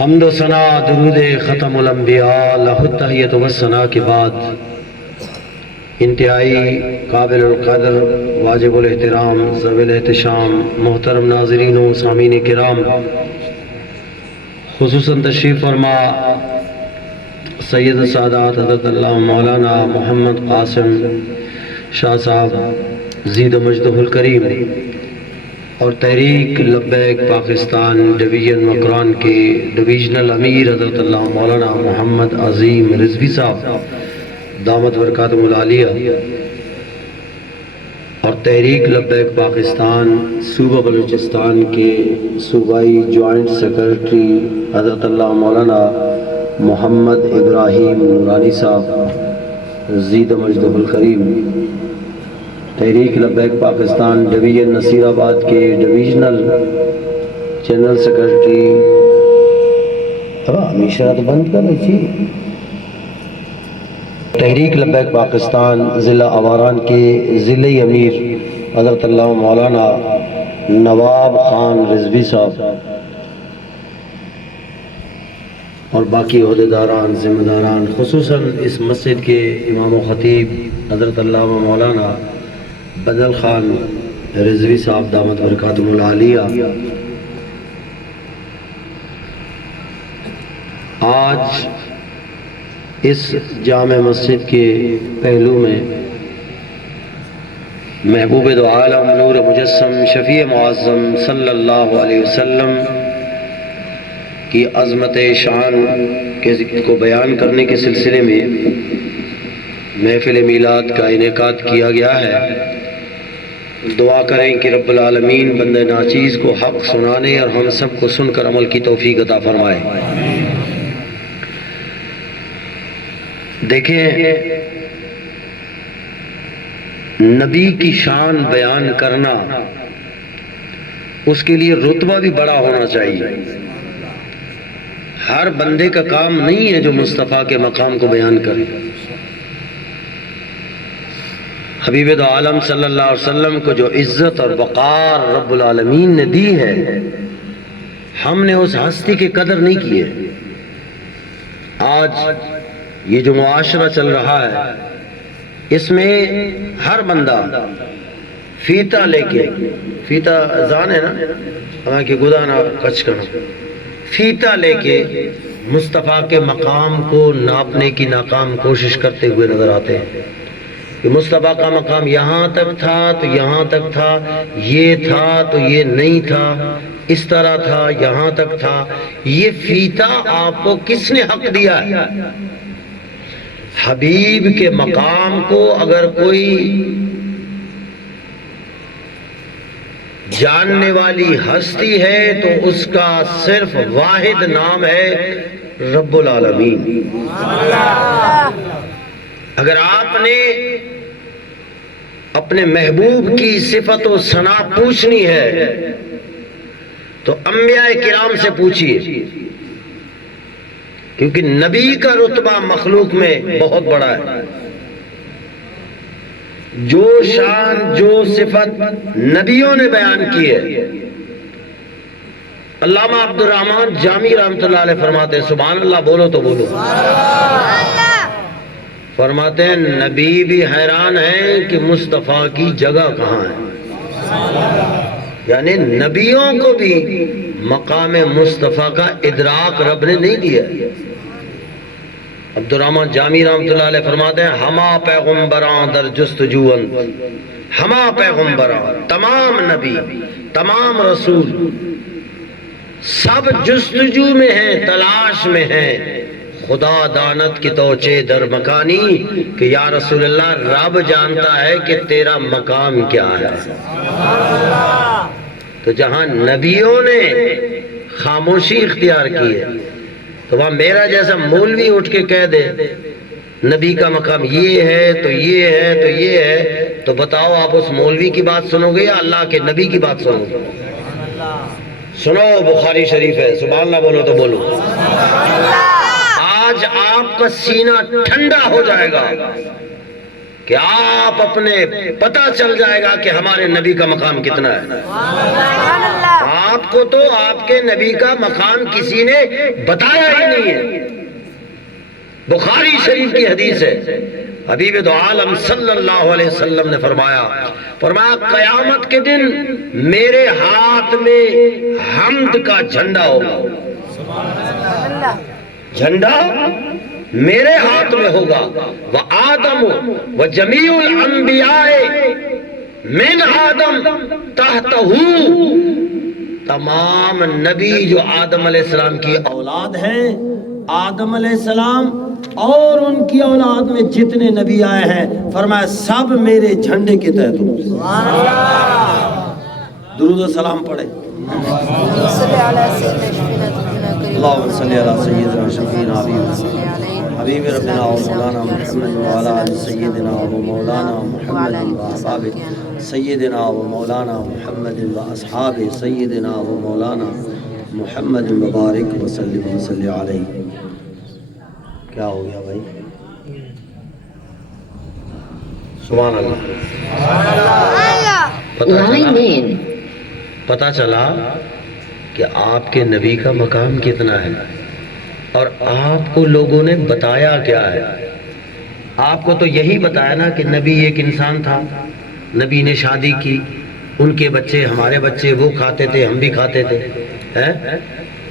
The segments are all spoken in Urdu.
حمد و ثنا درود ختم الانبیاء لہ التحیت و ثنا کے بعد انتہائی قابل القدر واجب الاحترام ذوی الاحتشام محترم ناظرین و سامعین کرام، خصوصاً تشریف فرما سید سادات حضرت اللہ مولانا محمد قاسم شاہ صاحب زید مجدہ الکریم اور تحریک لبیک پاکستان ڈویژن مکران کے ڈویژنل امیر حضرت اللہ مولانا محمد عظیم رضوی صاحب دامت برکاتہم العالیہ اور تحریک لبیک پاکستان صوبہ بلوچستان کے صوبائی جوائنٹ سیکرٹری حضرت اللہ مولانا محمد ابراہیم نورانی صاحب زید مجدہ الکریم، تحریک لبیک پاکستان ڈویژن نصیر آباد کے ڈویژنل جنرل سیکرٹری ہمیشہ تو بند کر رہی تھی، تحریک لبیک پاکستان ضلع آواران کے ضلعی امیر حضرت اللہ مولانا نواب خان رضوی صاحب اور باقی عہدیداران ذمہ داران، خصوصاً اس مسجد کے امام و خطیب حضرت علامہ مولانا بدل خان رضوی صاحب دامت برکاتہم العالیہ، آج اس جامع مسجد کے پہلو میں محبوب دو عالم نور مجسم شفیع معظم صلی اللہ علیہ وسلم کی عظمت شان کے ذکر کو بیان کرنے کے سلسلے میں محفل میلاد کا انعقاد کیا گیا ہے۔ دعا کریں کہ رب العالمین بندہ ناچیز کو حق سنانے اور ہم سب کو سن کر عمل کی توفیق عطا فرمائے۔ دیکھیں، نبی کی شان بیان کرنا اس کے لیے رتبہ بھی بڑا ہونا چاہیے۔ ہر بندے کا کام نہیں ہے جو مصطفیٰ کے مقام کو بیان کرے۔ حبیب دو عالم صلی اللہ علیہ وسلم کو جو عزت اور وقار رب العالمین نے دی ہے، ہم نے اس ہستی کی قدر نہیں کی ہے۔ آج یہ جو معاشرہ چل رہا ہے، اس میں ہر بندہ فیتا لے کے، فیتا زان ہے نا ہمیں کہ گدانا کچھ کرنا، فیتا لے کے مصطفیٰ کے مقام کو ناپنے کی ناکام کوشش کرتے ہوئے نظر آتے ہیں کہ مصطفیٰ کا مقام یہاں تک تھا تو یہاں تک تھا، یہ تھا تو یہ نہیں تھا، اس طرح تھا یہاں تک تھا۔ یہ فیتا آپ کو کس نے حق دیا ہے؟ حبیب کے مقام کو اگر کوئی جاننے والی ہستی ہے تو اس کا صرف واحد نام ہے رب العالمین۔ اگر آپ نے اپنے محبوب کی صفت و ثنا پوچھنی ہے تو انبیاء کرام سے پوچھیے، کیونکہ نبی کا رتبہ مخلوق میں بہت بڑا ہے۔ جو شان جو صفت نبیوں نے بیان کی ہے، علامہ عبد الرحمن جامی رحمۃ اللہ علیہ فرماتے ہیں، سبحان اللہ بولو تو بولو، فرماتے ہیں نبی بھی حیران ہیں کہ مصطفیٰ کی جگہ کہاں ہے۔ یعنی نبیوں کو بھی مقام مصطفیٰ کا ادراک رب نے نہیں دیا۔ عبد الرحمن جامی رحمۃ اللہ علیہ فرماتے ہیں، ہما پیغمبران در جستجوان، ہما پیغمبران، تمام نبی تمام رسول سب جستجو میں ہیں، تلاش میں ہیں، خدا دانت کی توچے در مکانی، کہ یا رسول اللہ رب جانتا ہے کہ تیرا مقام کیا ہے۔ تو جہاں نبیوں نے خاموشی اختیار کی ہے، تو وہاں میرا جیسا مولوی اٹھ کے کہہ دے نبی کا مقام یہ ہے تو یہ ہے تو یہ ہے، تو بتاؤ آپ اس مولوی کی بات سنو گے یا اللہ کے نبی کی بات سنو گے؟ سنو، بخاری شریف ہے، سبحان اللہ بولو تو بولو۔ آج آپ کا سینہ ٹھنڈا ہو جائے گا کہ آپ اپنے پتہ چل جائے گا کہ ہمارے نبی کا مقام کتنا ہے. آپ کو تو آپ کے نبی کا مقام کسی نے بتایا ہی نہیں ہے. بخاری شریف کی حدیث ہے، حبیب دو عالم صلی اللہ علیہ وسلم نے فرمایا قیامت کے دن میرے ہاتھ میں حمد کا جھنڈا ہوگا. جھنڈا میرے ہاتھ میں ہوگا. وآدم وجمیع الانبیاء من آدم تحتہ، تمام نبی جو آدم علیہ السلام کی اولاد ہیں، آدم علیہ السلام اور ان کی اولاد میں جتنے نبی آئے ہیں، فرمایا سب میرے جھنڈے کے تحت ہوں. درود و سلام پڑھے. اللہم صلی علی سیدنا شفیعنا حبیب ربنا و مولانا محمد وعلی آل سیدنا و مولانا محمد و اصحاب سیدنا و مولانا محمد و اصحاب سیدنا و مولانا محمد مبارک وسلم وصلی علیہ. کیا ہو گیا بھائی؟ سبحان اللہ. پتہ چلا کہ آپ کے نبی کا مقام کتنا ہے، اور آپ کو لوگوں نے بتایا کیا ہے. آپ کو تو یہی بتایا نا کہ نبی ایک انسان تھا، نبی نے شادی کی، ان کے بچے ہمارے بچے، وہ کھاتے تھے ہم بھی کھاتے تھے.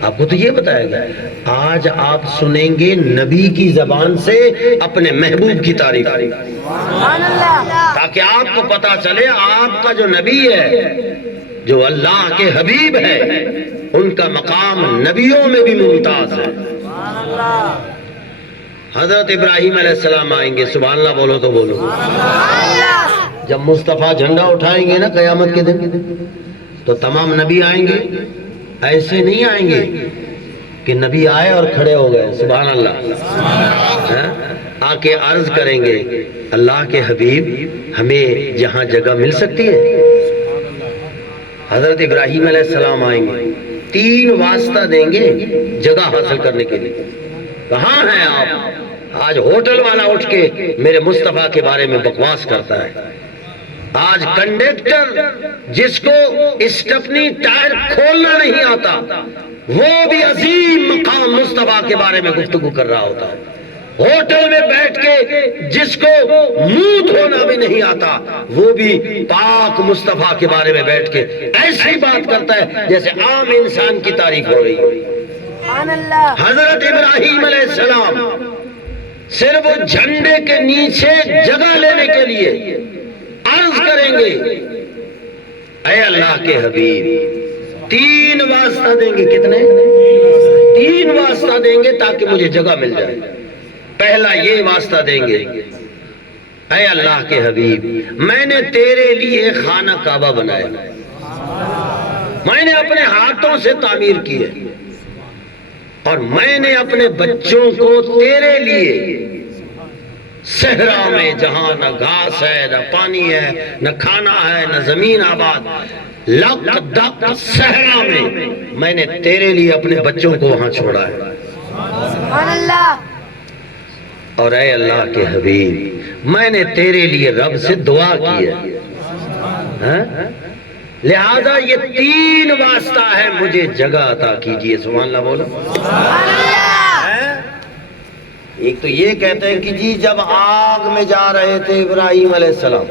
آپ کو تو یہ بتایا گیا. آج آپ سنیں گے نبی کی زبان سے اپنے محبوب کی تعریف، تاکہ آپ کو پتا چلے آپ کا جو نبی ہے، جو اللہ کے حبیب ہے، ان کا مقام نبیوں میں بھی ممتاز ہے. حضرت ابراہیم علیہ السلام آئیں گے، سبحان اللہ بولو تو بولو. جب مصطفیٰ جھنڈا اٹھائیں گے نا قیامت کے دن، تو تمام نبی آئیں گے. ایسے نہیں آئیں گے کہ نبی آئے اور کھڑے ہو گئے، سبحان اللہ. آ کے عرض کریں گے اللہ کے حبیب ہمیں جہاں جگہ مل سکتی ہے. حضرت ابراہیم علیہ السلام آئیں گے، 3 واسطہ دیں گے جگہ حاصل کرنے کے لیے. کہاں ہیں آپ؟ آج ہوٹل والا اٹھ کے میرے مصطفیٰ کے بارے میں بکواس کرتا ہے. آج کنڈکٹر جس کو اسٹپنی ٹائر کھولنا نہیں آتا، وہ بھی عظیم مقام مصطفیٰ کے بارے میں گفتگو کر رہا ہوتا ہے. ہوٹل میں بیٹھ کے جس کو منہ دھونا بھی نہیں آتا، وہ بھی پاک مصطفیٰ کے بارے میں بیٹھ کے ایسی بات کرتا ہے جیسے عام انسان کی تعریف ہو رہی ہے. حضرت ابراہیم علیہ السلام صرف جھنڈے کے نیچے جگہ لینے کے لیے عرض کریں گے اے اللہ کے حبیب 3 واسطہ دیں گے. کتنے؟ 3 واسطہ دیں گے تاکہ مجھے جگہ مل جائے. پہلا یہ واسطہ دیں گے اے اللہ کے حبیب میں نے تیرے لیے خانہ کعبہ بنایا، میں نے اپنے ہاتھوں سے تعمیر کی ہے، اور میں نے اپنے بچوں کو تیرے لیے صحرا میں جہاں نہ گھاس ہے نہ پانی ہے نہ کھانا ہے نہ زمین آباد، لق دق صحرا میں نے تیرے لیے اپنے بچوں کو وہاں چھوڑا ہے. سبحان اللہ. اور اے اللہ کے حبیب میں نے تیرے لیے رب سے دعا کی ہے، لہذا یہ 3 واسطہ ہے، مجھے جگہ عطا کیجئے. سبحان اللہ بولو. ایک تو یہ کہتے ہیں کہ جی جب آگ میں جا رہے تھے ابراہیم علیہ السلام،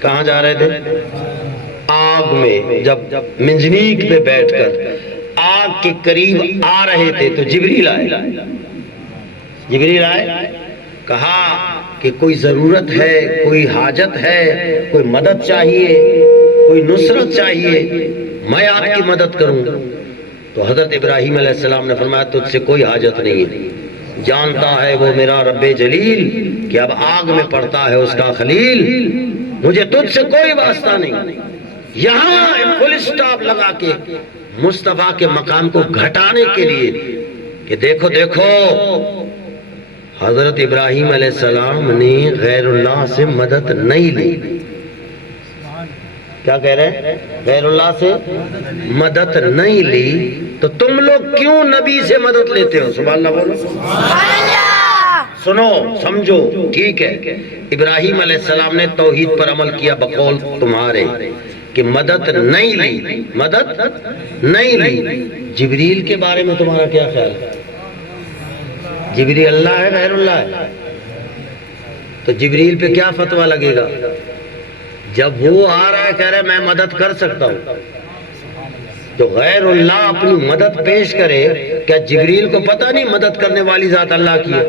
کہاں جا رہے تھے؟ آگ میں. جب منجنیق پہ بیٹھ کر آگ کے قریب آ رہے تھے تو جبریل آئے، کہا کہ کوئی ضرورت ہے، کوئی حاجت ہے، کوئی مدد چاہیے، کوئی نصرت چاہیے، میں آپ کی مدد کروں. تو حضرت ابراہیم علیہ السلام نے فرمایا تجھ سے کوئی حاجت نہیں ہے، جانتا ہے وہ میرا رب جلیل کہ اب آگ میں پڑتا ہے اس کا خلیل، مجھے تجھ سے کوئی واسطہ نہیں. یہاں فل اسٹاپ لگا کے مصطفیٰ کے مقام کو گھٹانے کے لیے کہ دیکھو حضرت ابراہیم علیہ السلام نے غیر اللہ سے مدد نہیں لی. کیا کہہ رہے ہیں؟ غیر اللہ سے مدد نہیں لی، تو تم لوگ کیوں نبی سے مدد لیتے ہو؟ سبحان اللہ بولو. سنو سمجھو ٹھیک ہے، ابراہیم علیہ السلام نے توحید پر عمل کیا بقول تمہارے کہ مدد نہیں لی، مدد نہیں لی۔ جبریل کے بارے میں تمہارا کیا خیال ہے؟ جبریل اللہ ہے غیر اللہ ہے؟ تو جبریل پہ کیا فتویٰ لگے گا جب وہ آ رہا ہے کہہ رہا ہے میں مدد کر سکتا ہوں؟ جو غیر اللہ اپنی مدد پیش کرے، کیا جبریل کو پتہ نہیں مدد کرنے والی ذات اللہ کی ہے؟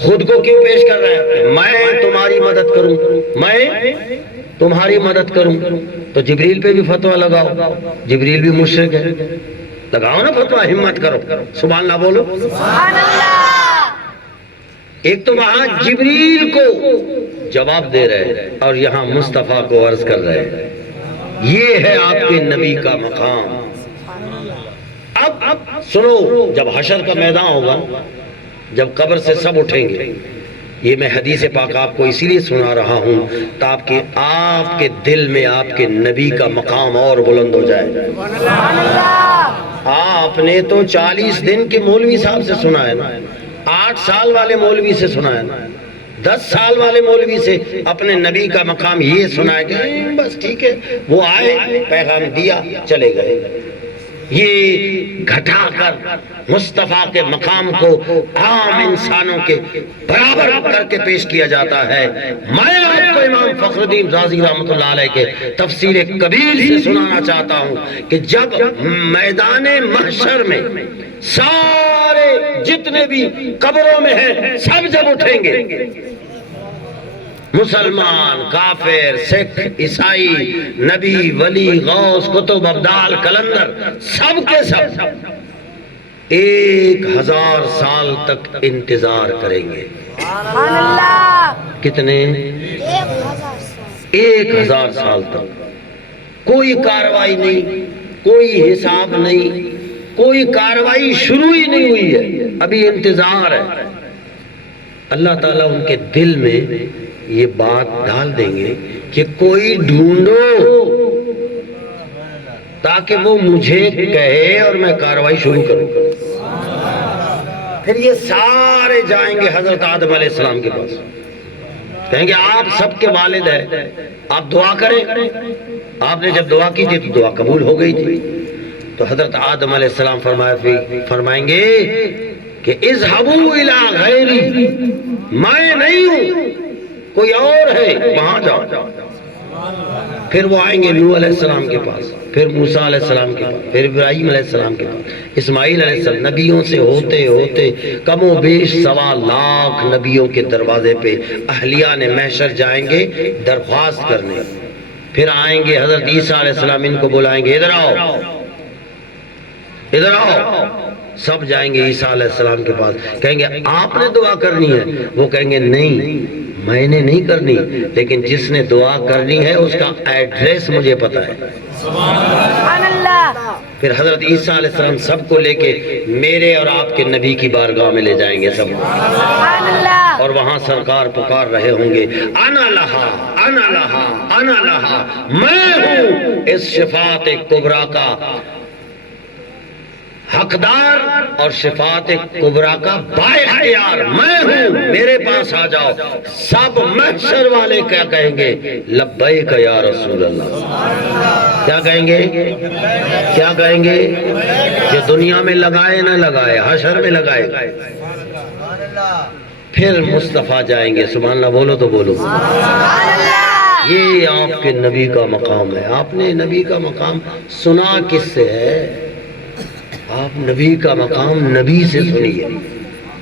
خود کو کیوں پیش کر رہا ہے؟ میں تمہاری مدد کروں، میں تمہاری مدد کروں۔ تو جبریل پہ بھی فتویٰ لگاؤ، جبریل بھی مشرک ہے، لگاؤ نا فتویٰ، ہمت کرو، سبحان اللہ بولو۔ سبحان اللہ۔ ایک تو وہاں جبریل کو جواب دے رہے ہیں اور یہاں مصطفیٰ کو عرض کر رہے ہیں، یہ ہے آپ کے نبی کا مقام۔ اب سنو، جب حشر کا میدان ہوگا، جب قبر سے سب اٹھیں گے، یہ میں حدیث پاک آپ کو اسی لیے سنا رہا ہوں تاکہ آپ کے دل میں آپ کے نبی کا مقام اور بلند ہو جائے۔ آپ نے تو 40 دن کے مولوی صاحب سے سنا ہے نا، 8 سال والے مولوی سے سنا ہے نا، 10 سال والے مولوی سے اپنے نبی کا مقام یہ سنا ہے کہ بس ٹھیک ہے، وہ آئے پیغام دیا چلے گئے۔ یہ گھٹا کر مصطفیٰ کے مقام کو عام انسانوں کے برابر کر کے پیش کیا جاتا ہے۔ میں آپ کو امام فخر الدین رازی رحمۃ اللہ علیہ کے تفسیر کبیر سے سنانا چاہتا ہوں کہ جب میدان محشر میں سارے جتنے بھی قبروں میں ہیں سب جب اٹھیں گے، مسلمان، کافر، سکھ، عیسائی، نبی، ولی، غوث، کتب، ابدال، کلندر، سب کے سب 1000 سال تک انتظار کریں گے۔ سبحان اللہ۔ کتنے؟ 1000 سال تک کوئی کاروائی نہیں، کوئی حساب نہیں، کوئی کاروائی شروع ہی نہیں ہوئی ہے، ابھی انتظار ہے۔ اللہ تعالیٰ ان کے دل میں یہ بات ڈال دیں گے کہ کوئی ڈھونڈو تاکہ وہ مجھے کہے اور میں کاروائی شروع کروں۔ پھر یہ سارے جائیں گے حضرت آدم علیہ السلام کے پاس، کہیں گے آپ سب کے والد ہیں، آپ دعا کریں۔ آپ نے جب دعا کی تھی تو دعا قبول ہو گئی تھی، تو حضرت آدم علیہ السلام فرمائیں گے کہ اذهبوا الی غیری، میں نہیں ہوں، کوئی اور ہے، وہاں جاؤ۔ پھر وہ آئیں گے نوح علیہ السلام کے پاس، پھر موسیٰ علیہ السلام کے پاس، پھر ابراہیم علیہ السلام کے پاس، اسماعیل علیہ السلام۔ نبیوں سے ہوتے ہوتے کم و بیش 1.25 لاکھ نبیوں کے دروازے پہ اہلیان محشر جائیں گے درخواست کرنے۔ پھر آئیں گے حضرت عیسیٰ علیہ السلام، ان کو بلائیں گے ادھر آؤ، ادھر آؤ۔ سب جائیں گے عیسیٰ علیہ السلام کے پاس، کہیں گے آپ نے دعا کرنی ہے؟ وہ کہیں گے نہیں، میں نے نہیں کرنی، لیکن جس نے دعا کرنی ہے اس کا ایڈریس مجھے پتا ہے۔ سبحان اللہ۔ پھر حضرت عیسیٰ علیہ السلام سب کو لے کے میرے اور آپ کے نبی کی بارگاہ میں لے جائیں گے سب، سبحان اللہ۔ اور وہاں سرکار پکار رہے ہوں گے انا لہا انا لہا انا لہا، میں ہوں اس شفاعت کبریٰ کا حقدار اور شفاعت کبریٰ کا بااختیار میں ہوں، میرے پاس آ جاؤ۔ سب محشر والے کیا کہیں گے؟ لبیک یا رسول اللہ۔ کیا کہیں گے؟ کیا کہیں گے؟ کہ دنیا میں لگائے نہ لگائے، حشر میں لگائے۔ پھر مصطفیٰ جائیں گے، سبحان اللہ بولو تو بولو۔ یہ آپ کے نبی کا مقام ہے۔ آپ نے نبی کا مقام سنا کس سے ہے؟ آپ نبی کا مقام نبی سے سنیے،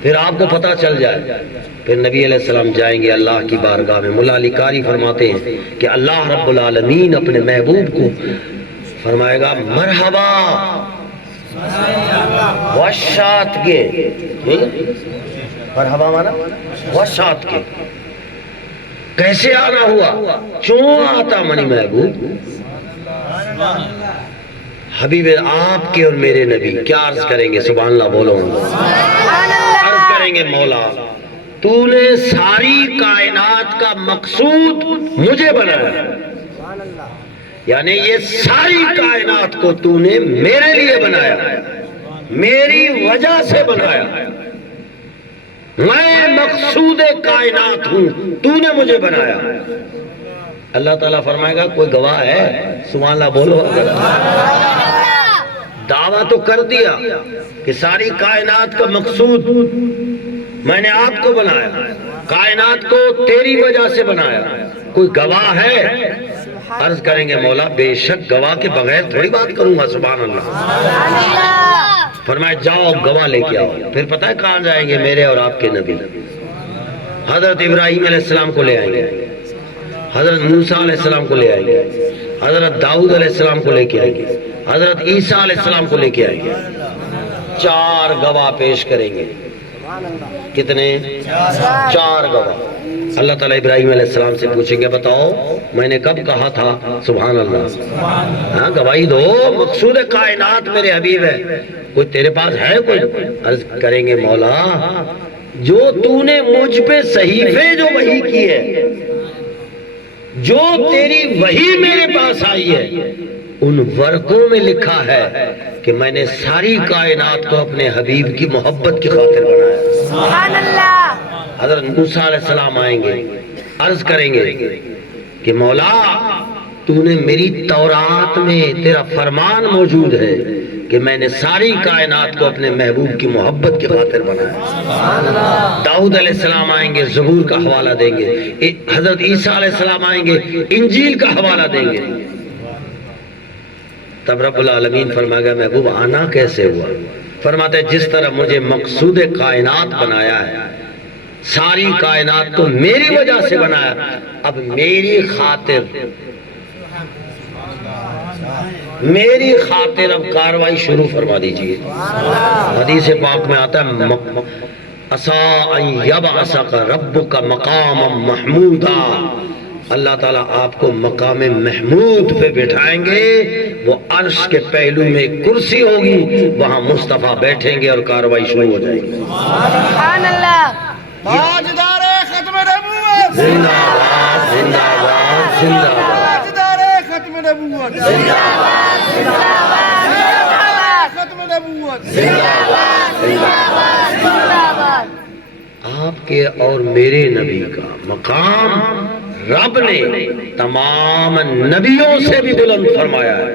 پھر آپ کو پتہ چل جائے۔ پھر نبی علیہ السلام جائیں گے اللہ کی بارگاہ میں۔ مولا علی قاری فرماتے ہیں کہ اللہ رب العالمین اپنے محبوب کو فرمائے گا مرحبا وشات کے، مرحبا مانا وشات کے، کیسے آنا ہوا، کیوں آتا منی محبوب؟ حبیب آپ کے اور میرے نبی کیا عرض کریں گے؟ سبحان اللہ بولو۔ عرض کریں گے مولا تو نے ساری کائنات کا مقصود مجھے بنایا، یعنی یہ ساری کائنات کو تو نے میرے لیے بنایا، میری وجہ سے بنایا۔ میں مقصود کائنات ہوں، تو نے مجھے بنایا۔ اللہ تعالیٰ فرمائے گا کوئی گواہ ہے؟ سبحان اللہ بولو۔ دعویٰ تو کر دیا کہ ساری کائنات کا مقصود میں نے آپ کو بنایا، کائنات کو تیری وجہ سے بنایا، کوئی گواہ ہے؟ عرض کریں گے مولا بے شک گواہ کے بغیر تھوڑی بات کروں گا۔ سبحان اللہ۔ فرمایا جاؤ گواہ لے کے آؤ۔ پھر پتہ ہے کہاں جائیں گے؟ میرے اور آپ کے نبی حضرت ابراہیم علیہ السلام کو لے آئیں گے، حضرت موسیٰ علیہ السلام کو لے آئیں گے، حضرت داؤد علیہ السلام کو لے کے آئیں گے، حضرت عیسیٰ علیہ السلام کو لے کے آئیں گے۔ 4 گواہ پیش کریں گے۔ کتنے؟ 4 گواہ۔ اللہ تعالیٰ ابراہیم علیہ السلام سے پوچھیں گے بتاؤ میں نے کب کہا تھا؟ سبحان اللہ۔ ہاں گواہی دو، مقصود کائنات میرے حبیب ہے، کوئی تیرے پاس ہے کوئی؟ عرض کریں گے مولا جو تو نے مجھ پہ صحیفے جو وحی کی ہے، جو تیری وحی میرے پاس آئی ہے، ان ورقوں میں لکھا ہے کہ میں نے ساری کائنات کو اپنے حبیب کی محبت کی خاطر بنایا۔ سبحان اللہ۔ حضرت موسیٰ علیہ السلام آئیں گے، عرض کریں گے کہ مولا تو نے میری تورات میں تیرا فرمان موجود ہے کہ میں نے ساری کائنات کو اپنے محبوب کی محبت کی خاطر بنایا۔ داؤد علیہ السلام آئیں گے، زبور کا حوالہ دیں گے۔ حضرت عیسیٰ علیہ السلام آئیں گے، انجیل کا حوالہ دیں گے۔ تب رب العالمین فرمائے گا محبوب آنا کیسے ہوا؟ فرماتے جس طرح مجھے مقصود کائنات بنایا ہے، ساری کائنات کو میری وجہ سے بنایا، اب میری خاطر اب کاروائی شروع فرما دیجئے۔ حدیث پاک میں آتا ہے عَسَىٰ أَن يَبْعَثَكَ رَبُّكَ مَقَامًا مَحْمُودًا، اللہ تعالیٰ آپ کو مقام محمود پہ بٹھائیں گے، وہ عرش کے پہلو میں ایک کرسی ہوگی، وہاں مصطفیٰ بیٹھیں گے اور کاروائی شروع ہو جائے گی۔ سبحان اللہ۔ تاجدار ختم نبوت، زندہ باد زندہ باد زندہ باد تاجدار ختم نبوت، زندہ باد زندہ باد ختم نبوت، زندہ باد زندہ باد۔ زندہ باد۔ آپ کے اور میرے نبی کا مقام رب نے تمام نبیوں سے بھی بلند فرمایا ہے۔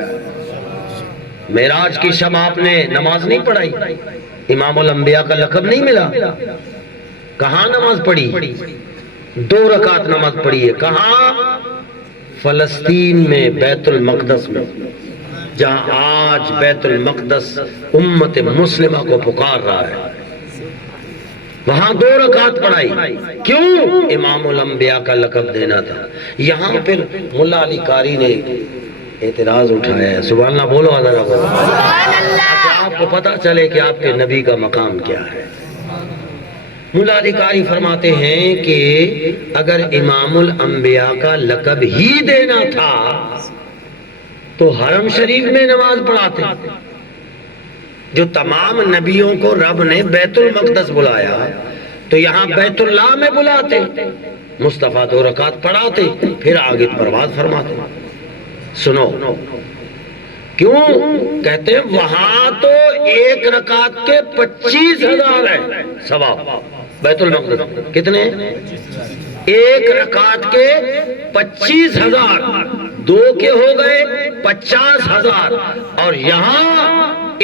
معراج کی شب آپ نے نماز نہیں پڑھائی، امام الانبیاء کا لقب نہیں ملا، کہاں نماز پڑھی؟ 2 رکعت نماز پڑھی ہے۔ کہاں؟ فلسطین میں، بیت المقدس میں، جہاں آج بیت المقدس امت مسلمہ کو پکار رہا ہے، وہاں 2 رکعت پڑھائی۔ کیوں؟ امام الانبیاء کا لقب دینا تھا۔ یہاں پھر ملا علی قاری نے اعتراض اٹھایا ہے۔ سبحان اللہ بولو، ذرا بولو، سبحان اللہ۔ آپ کو پتا چلے کہ آپ کے نبی کا مقام کیا ہے۔ ملا علی قاری فرماتے ہیں کہ اگر امام الانبیاء کا لقب ہی دینا تھا تو حرم شریف میں نماز پڑھاتے، جو تمام نبیوں کو رب نے بیت المقدس بلایا تو یہاں بیت اللہ میں بلاتے، مصطفیٰ 2 رکعت پڑھاتے، پھر آگے پرواز فرماتے۔ سنو کیوں کہتے ہیں وہاں تو 1 رکعت کے 25,000 ہے ثواب، بیت المقدس کتنے؟ 1 رکعت کے 25,000، 2 کے ہو گئے 50,000، اور یہاں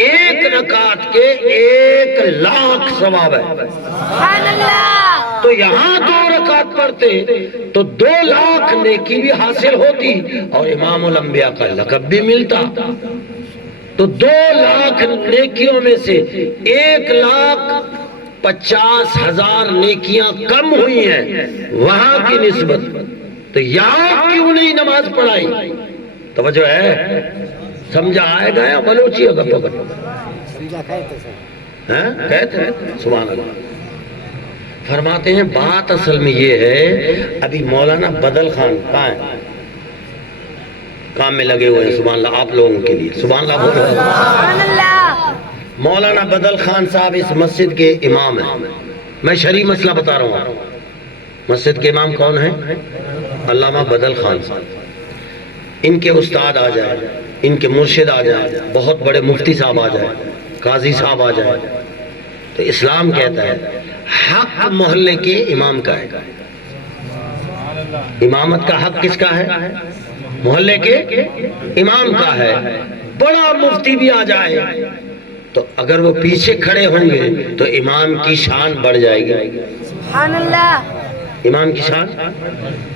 1 رکعت کے 1,00,000 ثواب ہے۔ سبحان اللہ۔ تو یہاں 2 رکعت پڑھتے تو 2,00,000 نیکی بھی حاصل ہوتی اور امام الانبیاء کا لقب بھی ملتا۔ تو 2,00,000 نیکیوں میں سے 1,50,000 نیکیاں کم ہوئی ہیں وہاں کی نسبت، تو یہاں کیوں نہیں نماز پڑھائی؟ توجہ ہے؟ سمجھا آئے گا یا بلوچی ہوگا؟ کہتے ہیں سبحان اللہ۔ فرماتے ہیں بات اصل میں یہ ہے، ابھی مولانا بدل خان کہاں ہے؟ کام میں لگے ہوئے ہیں، سبحان اللہ آپ لوگوں کے لیے، سبحان اللہ بولو۔ سبحان اللہ۔ مولانا بدل خان صاحب اس مسجد کے امام ہیں، میں شرعی مسئلہ بتا رہا ہوں۔ مسجد کے امام کون ہیں؟ علامہ بدل خان صاحب۔ ان کے استاد آ جائے، ان کے مرشد آ جائے، بہت بڑے مفتی صاحب آ جائے، قاضی صاحب آ جائے، تو اسلام کہتا ہے حق محلے کے امام کا ہے. امامت کا حق کس کا ہے؟ محلے کے امام کا ہے. بڑا مفتی بھی آ جائے تو اگر وہ پیچھے کھڑے ہوں گے تو امام کی شان بڑھ جائے گی. سبحان اللہ. امام کی شان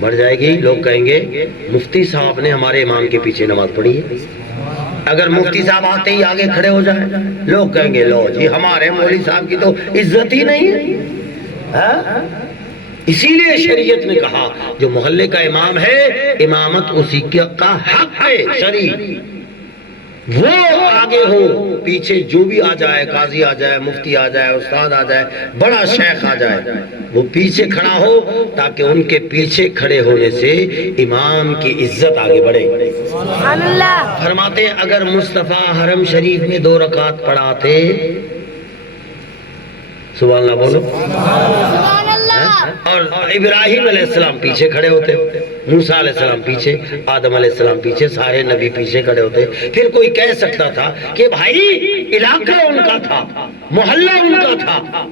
بڑھ جائے گی. لوگ کہیں گے مفتی صاحب نے ہمارے امام کے پیچھے نماز پڑھی ہے. اگر مفتی صاحب آتے ہی آگے کھڑے ہو جائیں لوگ کہیں گے لو جی ہمارے مولوی صاحب کی تو عزت ہی نہیں ہے. اسی لیے شریعت نے کہا جو محلے کا امام ہے امامت اسی کا حق ہے شرعی. وہ آگے ہو پیچھے جو بھی آ جائے, قاضی آ جائے, مفتی آ جائے, استاد آ جائے, بڑا شیخ آ جائے, وہ پیچھے کھڑا ہو تاکہ ان کے پیچھے کھڑے ہونے سے امام کی عزت آگے بڑھے. سبحان اللہ. فرماتے ہیں اگر مصطفیٰ حرم شریف میں 2 رکعت پڑھاتے, سبحان اللہ بولو, اور ابراہیم علیہ السلام پیچھے کھڑے ہوتے, موسیٰ علیہ السلام پیچھے, آدم علیہ السلام پیچھے, سارے نبی پیچھے کھڑے ہوتے, پھر کوئی کہہ سکتا تھا کہ بھائی علاقہ ان کا تھا, محلہ ان کا تھا,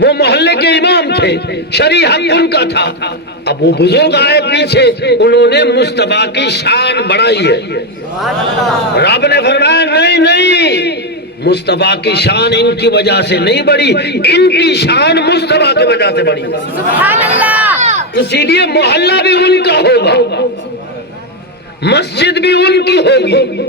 وہ محلے کے امام تھے, شرعی حق ان کا تھا. اب وہ بزرگ آئے پیچھے, انہوں نے مصطفیٰ کی شان بڑھائی ہے. رب نے فرمایا نہیں نہیں, مصطفیٰ کی شان ان کی وجہ سے نہیں بڑھی, ان کی شان مصطفیٰ کی وجہ سے بڑھی. سبحان اللہ. اسی لیے محلہ بھی ان کا ہوگا, مسجد بھی ان کی ہوگی.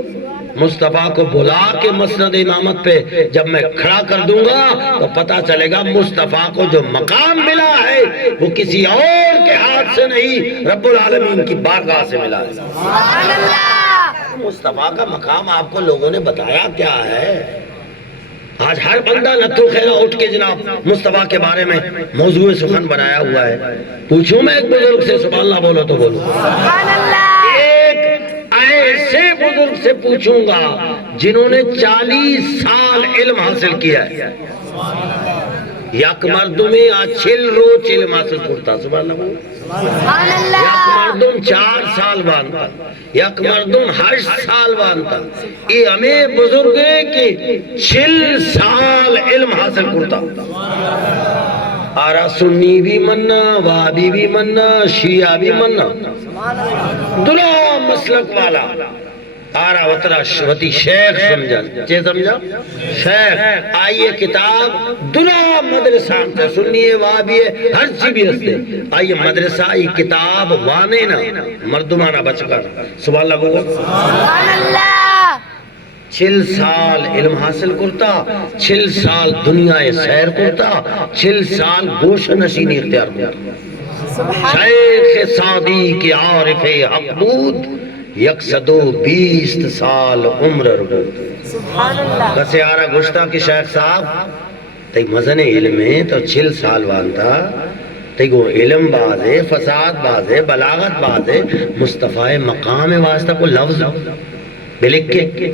مصطفیٰ کو بلا کے مسند امامت پہ جب میں کھڑا کر دوں گا تو پتا چلے گا مصطفیٰ کو جو مقام ملا ہے وہ کسی اور کے ہاتھ سے نہیں, رب العالمین کی بارگاہ سے ملا ہے. سبحان اللہ. مصطفیٰ کا مقام آپ کو لوگوں نے بتایا کیا ہے؟ آج ہر بندہ نتھو خیرہ اٹھ کے جناب مصطفیٰ کے بارے میں موضوع سخن بنایا ہوا ہے. پوچھوں میں ایک بزرگ سے, سبحان اللہ بولو تو بولو. سبحان اللہ. ایک ایسے بزرگ سے پوچھوں گا جنہوں نے 40 سال علم حاصل کیا ہے. یک مردمی آچھل روچ علم حاصل کرتا, سبحان اللہ. سبحان اللہ. یک مردم 4 سال بانتا, یک مردم 8 سال بانتا. یہ ہمیں بزرگ ہے کہ 6 سال علم حاصل کرتا. آرہ سنی بھی مننا, وابی بھی مننا, شیعہ بھی مننا, دلہ مسلک والا. آرہ وطی شیخ سمجھا, چے سمجھا شیخ. آئیے کتاب دلہ مدرسہ سے سنیے وابیے ہر چی بھی ہستے. آئیے مدرسہ یہ کتاب وانے نا مردمانہ بچ کر, سبحان اللہ بولو. سبحان اللہ. 6 سال علم حاصل کرتا, 6 سال دنیا سیر کرتا, 6 سال گوش نشینی اختیار کرتا. شیخ صادق عارف حق بود, 120 سال عمر ربود. سبحان اللہ. کسے آرہ گوشتا کہ شیخ صاحب تی مزن علم ہے تو 6 سال وانتا, تی گو علم باز ہے, فساد باز ہے, بلاغت باز ہے, مصطفیٰ مقام واسطہ کو لفظ بلک کے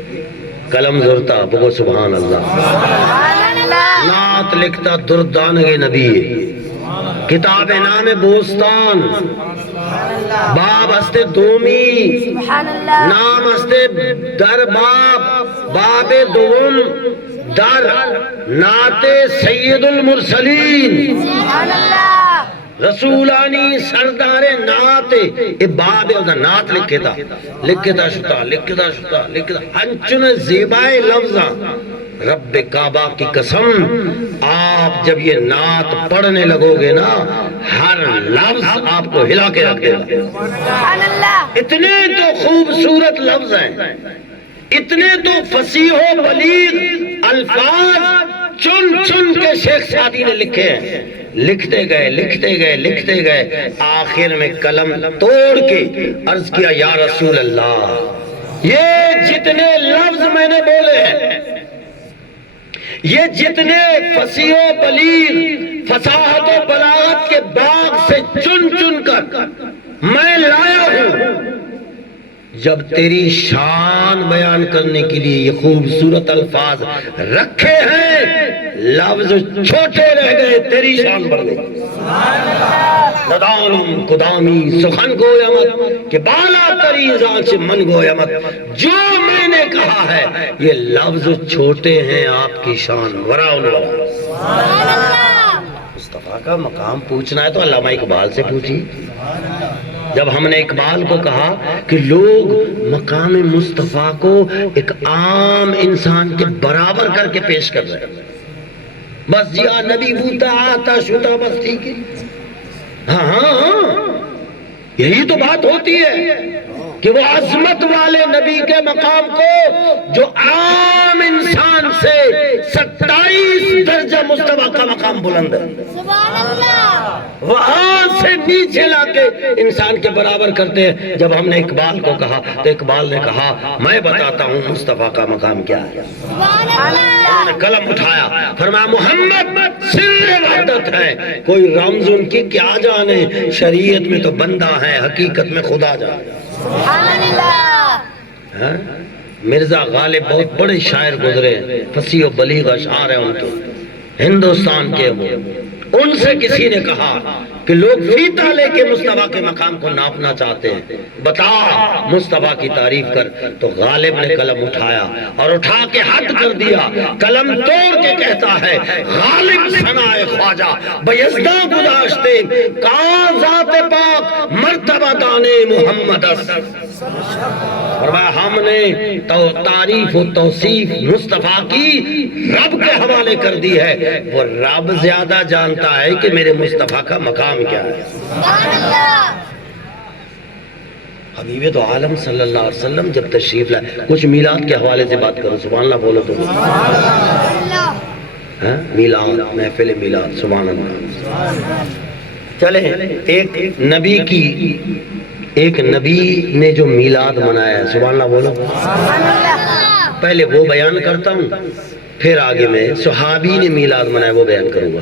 قلم زرتا بگو سبحان اللہ. سبحان اللہ. نعت لکھتا دردانگ نبی, کتاب نام بوستان, باب ہستے دومی, سبحان اللہ. نام ہستے در باب, باب دوم در نعت سید المرسلین. سبحان اللہ. رسولانی سردار نعت, اے باب نعت لکھتا شتا ہنچن زیبائے لفظاں. رب کعبہ کی قسم آپ جب یہ نعت پڑھنے لگو گے نا ہر لفظ آپ کو ہلا کے رکھ دے گا. سبحان اللہ. اتنے تو خوبصورت لفظ ہیں, اتنے تو فصیح و بلیغ الفاظ چن چن کے شیخ سعدی نے لکھے ہیں. لکھتے گئے آخر میں قلم توڑ کے عرض کیا یا رسول اللہ, یہ جتنے لفظ میں نے بولے ہیں, یہ جتنے فصیح و بلیغ فصاحت و بلاغت کے باغ سے چن چن کر میں لایا ہوں, جب تیری شان بیان کرنے کے لیے یہ خوبصورت الفاظ رکھے ہیں, لفظ چھوٹے رہ گئے, تیری شان بڑھ گئی. ندانم کدامی سخن گویمت کہ بالا ترین ذات سے من گویمت جو میں نے کہا ہے یہ لفظ چھوٹے ہیں آپ کی شان وراء مصطفیٰ کا مقام پوچھنا ہے تو علامہ اقبال سے پوچھیے. جب ہم نے اقبال کو کہا کہ لوگ مقام مصطفیٰ کو ایک عام انسان کے برابر کر کے پیش کر رہے ہیں, بس جی نبی بوتا آتا شوتا بس ٹھیک ہے. ہاں یہی تو بات ہوتی ہے کہ وہ عظمت والے نبی کے مقام کو جو عام انسان سے 27 درجہ مصطفیٰ کا مقام بلند ہے, وہاں سے نیچے لا کے انسان کے برابر کرتے ہیں. جب ہم نے اقبال کو کہا تو اقبال نے کہا میں بتاتا ہوں مصطفیٰ کا مقام کیا ہے. قلم اٹھایا, فرمایا محمد سر وحدت ہے, کوئی رمز ان کی کیا جانے, شریعت میں تو بندہ ہے حقیقت میں خدا جانے. مرزا غالب بہت بڑے شاعر گزرے, فصیح و بلیغ اشعار ہیں ان کے, ہندوستان کے. ان سے کسی نے کہا کہ لوگ فیتہ لے کے مصطفیٰ کے مقام کو ناپنا چاہتے ہیں, بتا مصطفیٰ کی تعریف کر. تو غالب نے قلم اٹھایا اور اٹھا کے حد کر دیا, قلم توڑ کے کہتا ہے غالب ثنائے خواجہ بیزدہ گذاشتے کہاں ذات پاک مرتبہ دانے محمد اس. فرمایا ہم نے تو تعریف و توصیف مصطفیٰ کی رب کے حوالے کر دی ہے, وہ رب زیادہ جانتا ہے کہ میرے مصطفیٰ کا مقام کیا ہے. حبیب تو عالم صلی اللہ علیہ وسلم جب تشریف لائے, کچھ میلاد کے حوالے سے بات کرو, سبحان اللہ بولو تو. میلاد, محفل میلاد, سبحان اللہ. چلیں ایک نبی نے جو میلاد منایا ہے, سبحان اللہ بولو. پہلے وہ بیان کرتا ہوں, پھر آگے میں صحابی نے میلاد منایا وہ بیان کروں گا.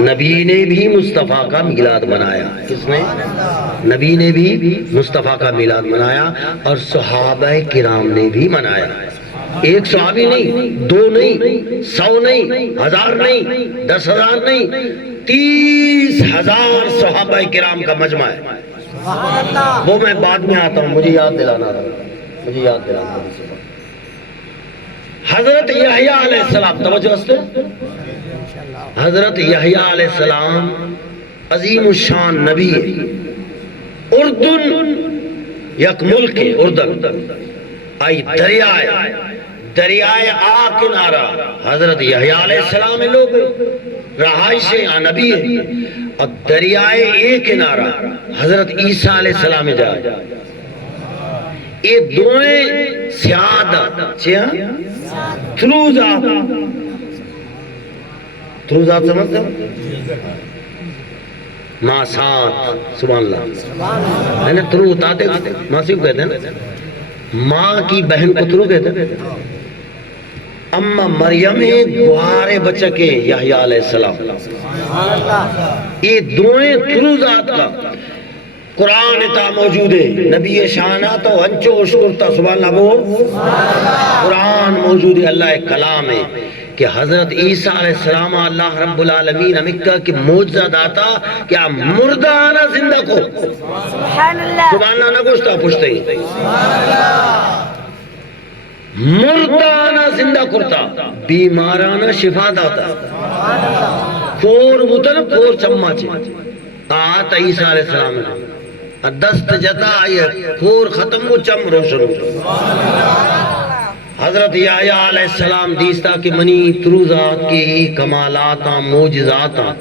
نبی نے بھی مصطفیٰ کا میلاد منایا. کس نے؟ نبی نے بھی مصطفیٰ کا میلاد منایا اور صحابہ کرام نے بھی منایا. ایک صحابی نہیں, 2 نہیں, 100 نہیں, 1000 نہیں, 10,000 نہیں, 30,000 صحابہ کرام کا مجمع ہے. وہ میں بعد میں آتا ہوں, مجھے یاد دلانا رہا. حضرت یحییٰ علیہ السلام, توجہ سے, حضرت یحییٰ علیہ السلام عظیم الشان نبی ہے. اردن یک ملک ہے, اردن آئی دریائے آ کنارہ حضرت یحییٰ علیہ السلام لوگ رہائش نبی ہے, اور دریائے اے کنارہ حضرت عیسیٰ علیہ السلام جائے. یہ دوئیں سیادہ تروزات سمجھتے ہو, ماں ساتھ, سبحان اللہ ہے نا. ترو تاتے ماں سے کہتے ہیں, ماں کی بہن کو ترو کہتے ہیں. اما مریم گوارے بچکے یحییٰ علیہ السلام, یہ دوئیں ترو ذات کا قرآن تا موجود ہے. نبی شانہ تو ہنچو اشکرتا, سبحان اللہ وہ قرآن موجود ہے, اللہ کلام ہے. کہ حضرت عیسیٰ علیہ السلام اللہ رب العالمین امکہ کی موجزہ داتا کیا مردہ آنا زندہ کو, سبحان اللہ نہ گوشتا پوچھتے ہی, مردہ آنا زندہ کرتا, بیمارانا شفا داتا. کور بطن کور چمہ چھے آتا عیسیٰ علیہ السلام نے دست جتا آئیے, کور ختم و چم روشن ہو. حضرت یحییٰ علیہ السلام دیستا کہ منی تروزات کی کمالاتا موجزاتا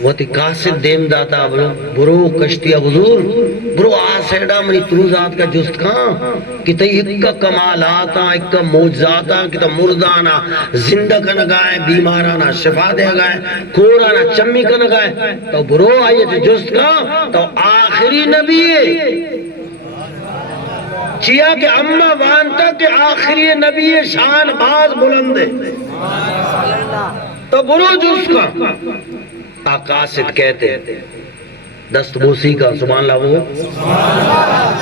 وہتی قاسد دیم داتا برو کشتیا حضور برو آسیڈا منی تروزات کا جست کھاں کتا اکا کمالاتا اکا موجزاتا کتا مردانا زندہ کا نگائے, بیمارانا شفا دے گائے, کورانا چمی کا نگائے. تو برو آئیے تو جست کھاں تو آخری نبی ہے چیا کہ اممہ وانتا کہ آخری نبی شان باز بلند ہے. تو برو جس کا آقاسد کہتے دست بوسی کا, سبحان اللہ وہ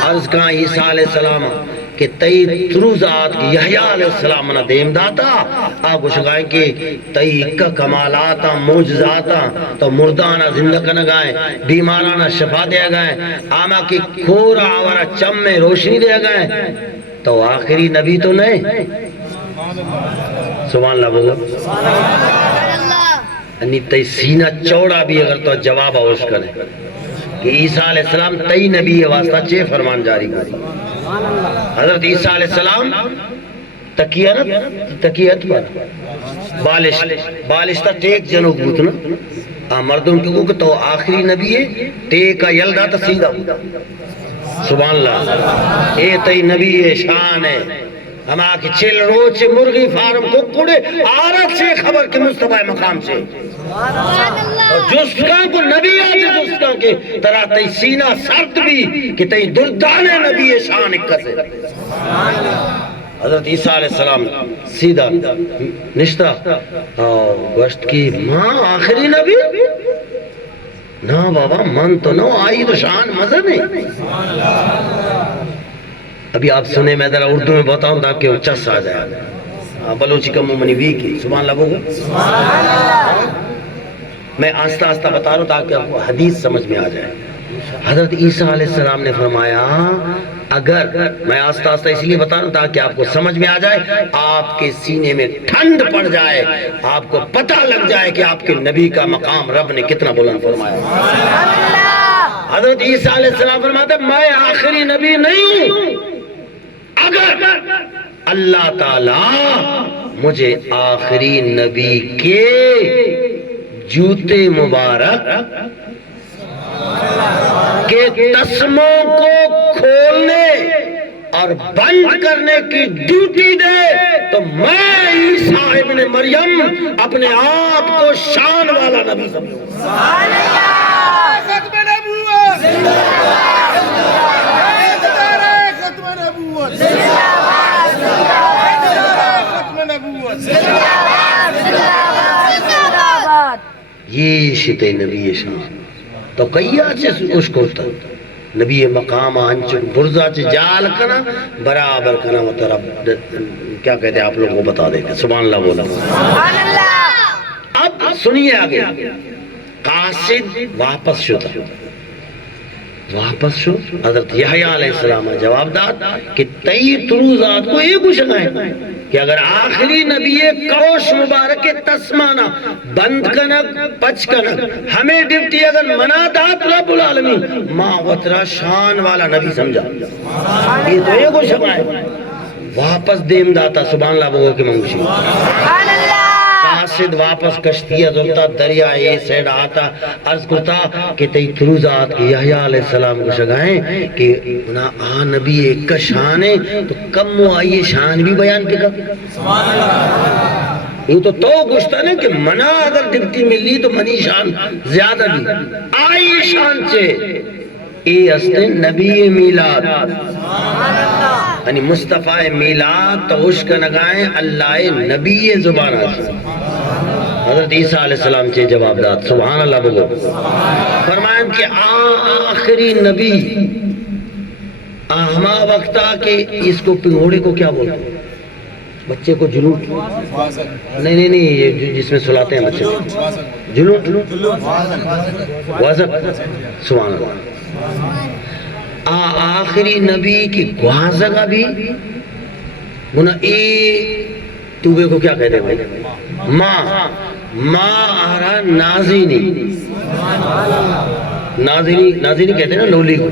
عرض کا عیسیٰ علیہ السلام کہ کہ تئی ترو ذات کی یحییٰ علیہ السلام نے دیم داتا آپ گوشگائیں کہ تئی کا کمالاتا موجزاتا تو مردانا زندہ کرنا گائیں بیمارانا شفا دیا گائیں آما کی کھورا آورا چم میں روشنی دیا گائیں تو آخری نبی تو نہیں سبحان اللہ بولو انی تی سینہ چوڑا بھی اگر تو جواب آوش کرے کہ عیسیٰ علیہ السلام تی نبی واسطہ چے فرمان جاری کری حضرت عیسیٰ علیہ السلام تکیت پر بالش تا ٹیک جنو بوتنا مردوں کو کہ تو آخری نبی ہے ٹیک یلدا تا سیدھا سبحان اللہ اے تی نبی شان ہے ہما کی چل روچ مرغی فارم کو کڑے آرت سے خبر کے مصطفیٰ مقام سے اور جسکان کو نبی آتے جسکان کے ترہ تی سینہ سرد بھی کہ تی دردان نبی شان اکا سے حضرت عیسیٰ علیہ السلام سیدھا نشتہ گوشت کی ماں آخری نبی نا بابا من تو نو آئی تو شان مزہ نہیں ابھی آپ سنے میں ذرا اردو میں بتاؤں تاکہ وہ چس آ جائے بلوچی کا مومنی بھی کی سبحان اللہ بولو میں آستہ آستہ بتا رہا ہوں تاکہ آپ کو حدیث سمجھ میں آ جائے حضرت عیسیٰ علیہ السلام نے فرمایا اگر میں آستہ آستہ اس لیے بتا رہا ہوں تاکہ آپ کو سمجھ میں آ جائے آپ کے سینے میں ٹھنڈ پڑ جائے آپ کو پتہ لگ جائے کہ آپ کے نبی کا مقام رب نے کتنا بلند فرمایا حضرت عیسیٰ علیہ السلام فرماتا میں آخری نبی نہیں ہوں اگر اللہ تعالی مجھے آخری نبی کے جوتے مبارک کے تسموں کو کھولنے اور بند کرنے کی ڈیوٹی دے تو میں عیسیٰ ابن مریم اپنے آپ کو شان والا نبی سمجھوں ختم نبوت ختم نبوت ختم نبوت یہ شتے نبی شان تو کئی آچے اس کو تا نبی مقام آنچ برزا چے جال کنا برابر کنا مطرب کیا کہتے ہیں آپ لوگوں کو بتا دیتے سبحان اللہ بولا اب سنیے آگے قاصد واپس شتا واپس شو حضرت یحییٰ علیہ السلام جواب داد کہ تی ترو ذات کو یہ کچھ گئے کہ اگر آخری نبی کروش مبارک تسمانا بند کنک پچ کنک ہمیں ڈپٹی اگر منا دات رب العالمین ماں وطرہ شان والا نبی سمجھا یہ تو یہ کچھ گئے واپس دیم داتا سبحان اللہ بگو کی منگوشی قاصد واپس کشتیہ ذلتا دریا اے سیڈ آتا عرض کرتا کہ تی تروزات کی یحییٰ علیہ السلام کو شگائیں کہ نا نبی ایک کا شان ہے تو کم وہ آئیے شان بھی بیان کی یہ تو گشتا نا کہ منا اگر ڈپٹی ملی تو منی شان زیادہ بھی آئی شان چے اے استے نبی میلاد یعنی مصطفیٰ میلاد تو عشق نگائیں اللہ نبی زبان حضرت عیسیٰ علیہ السلام چے جواب داد سبحان اللہ بگو فرمائیں کہ آخری نبی ہما وقتا کہ اس کو پنگوڑے کو کیا بولتے ہیں بچے کو جلوٹ نہیں یہ جس میں سلاتے ہیں بچے جلوٹ وازق سبحان اللہ آخری نبی کی گوازگا بھی گناہ توبے کو کیا کہتے ہیں بھائی ماں آرہا نازینی نازینی کہتے ہیں نا لولی کو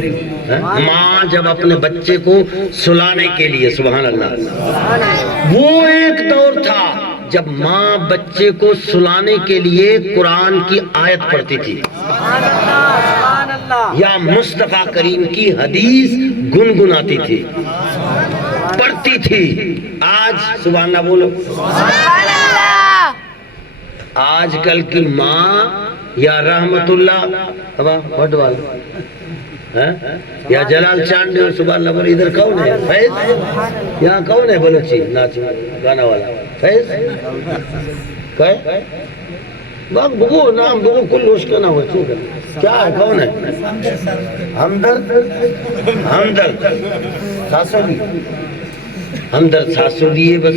ماں جب اپنے بچے کو سلانے کے لیے سبحان اللہ وہ ایک دور تھا جب ماں بچے کو سلانے کے لیے قرآن کی آیت پڑھتی تھی یا مصطفیٰ کریم کی حدیث گنگناتی تھی پڑھتی تھی آج سبحان اللہ بولو آج کل کی ماں یا رحمت اللہ بڑوال یا جلال چاندے سبحان اللہ بولو ادھر کون ہے فیض یہاں کون ہے بلوچی ناچ گانا والا فیض کہے باق بگو نام بگو کل ہوش کا نام ہوئی کیا ہے کون ہے ہمدرد ساسو بھی ہمدرد ساسو دیے بس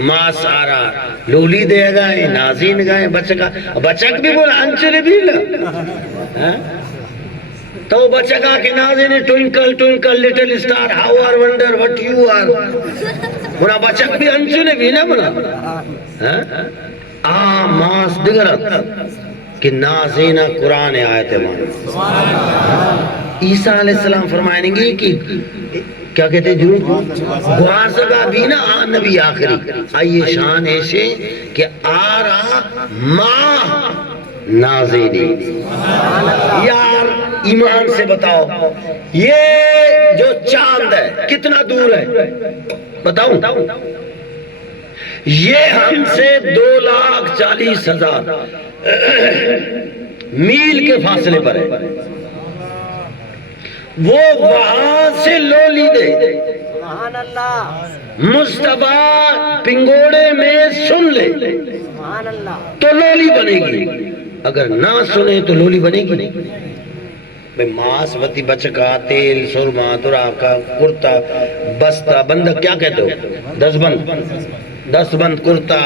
ماس آ رہا لولی دے گئے نازین گئے بچک بھی بولا انچلے بھی لگا تو بچکا کے نازین twinkle twinkle little star how are wonder what you are بولا بچک بھی انچلے بھی نا بولا ماس دگرت کہ نازینہ قرآن آیت مان عیسیٰ علیہ السلام فرمائیں گے کہ کیا کہتے ہیں جنوب گوازگا بھی نا نبی آخری آئیے شان ایسے کہ آرہ ماہ نازینی یار ایمان سے بتاؤ یہ جو چاند ہے کتنا دور ہے بتاؤں یہ ہم سے 2,40,000 میل کے فاصلے پر ہے وہ وہاں سے لولی دے مصطفیٰ پنگوڑے میں سن لے تو لولی بنے گی اگر نہ سنے تو لولی بنے گی ماس وتی بچکا تیل سرما دراکا کرتا بستہ بندہ کیا کہتے ہو 10 بند کرتا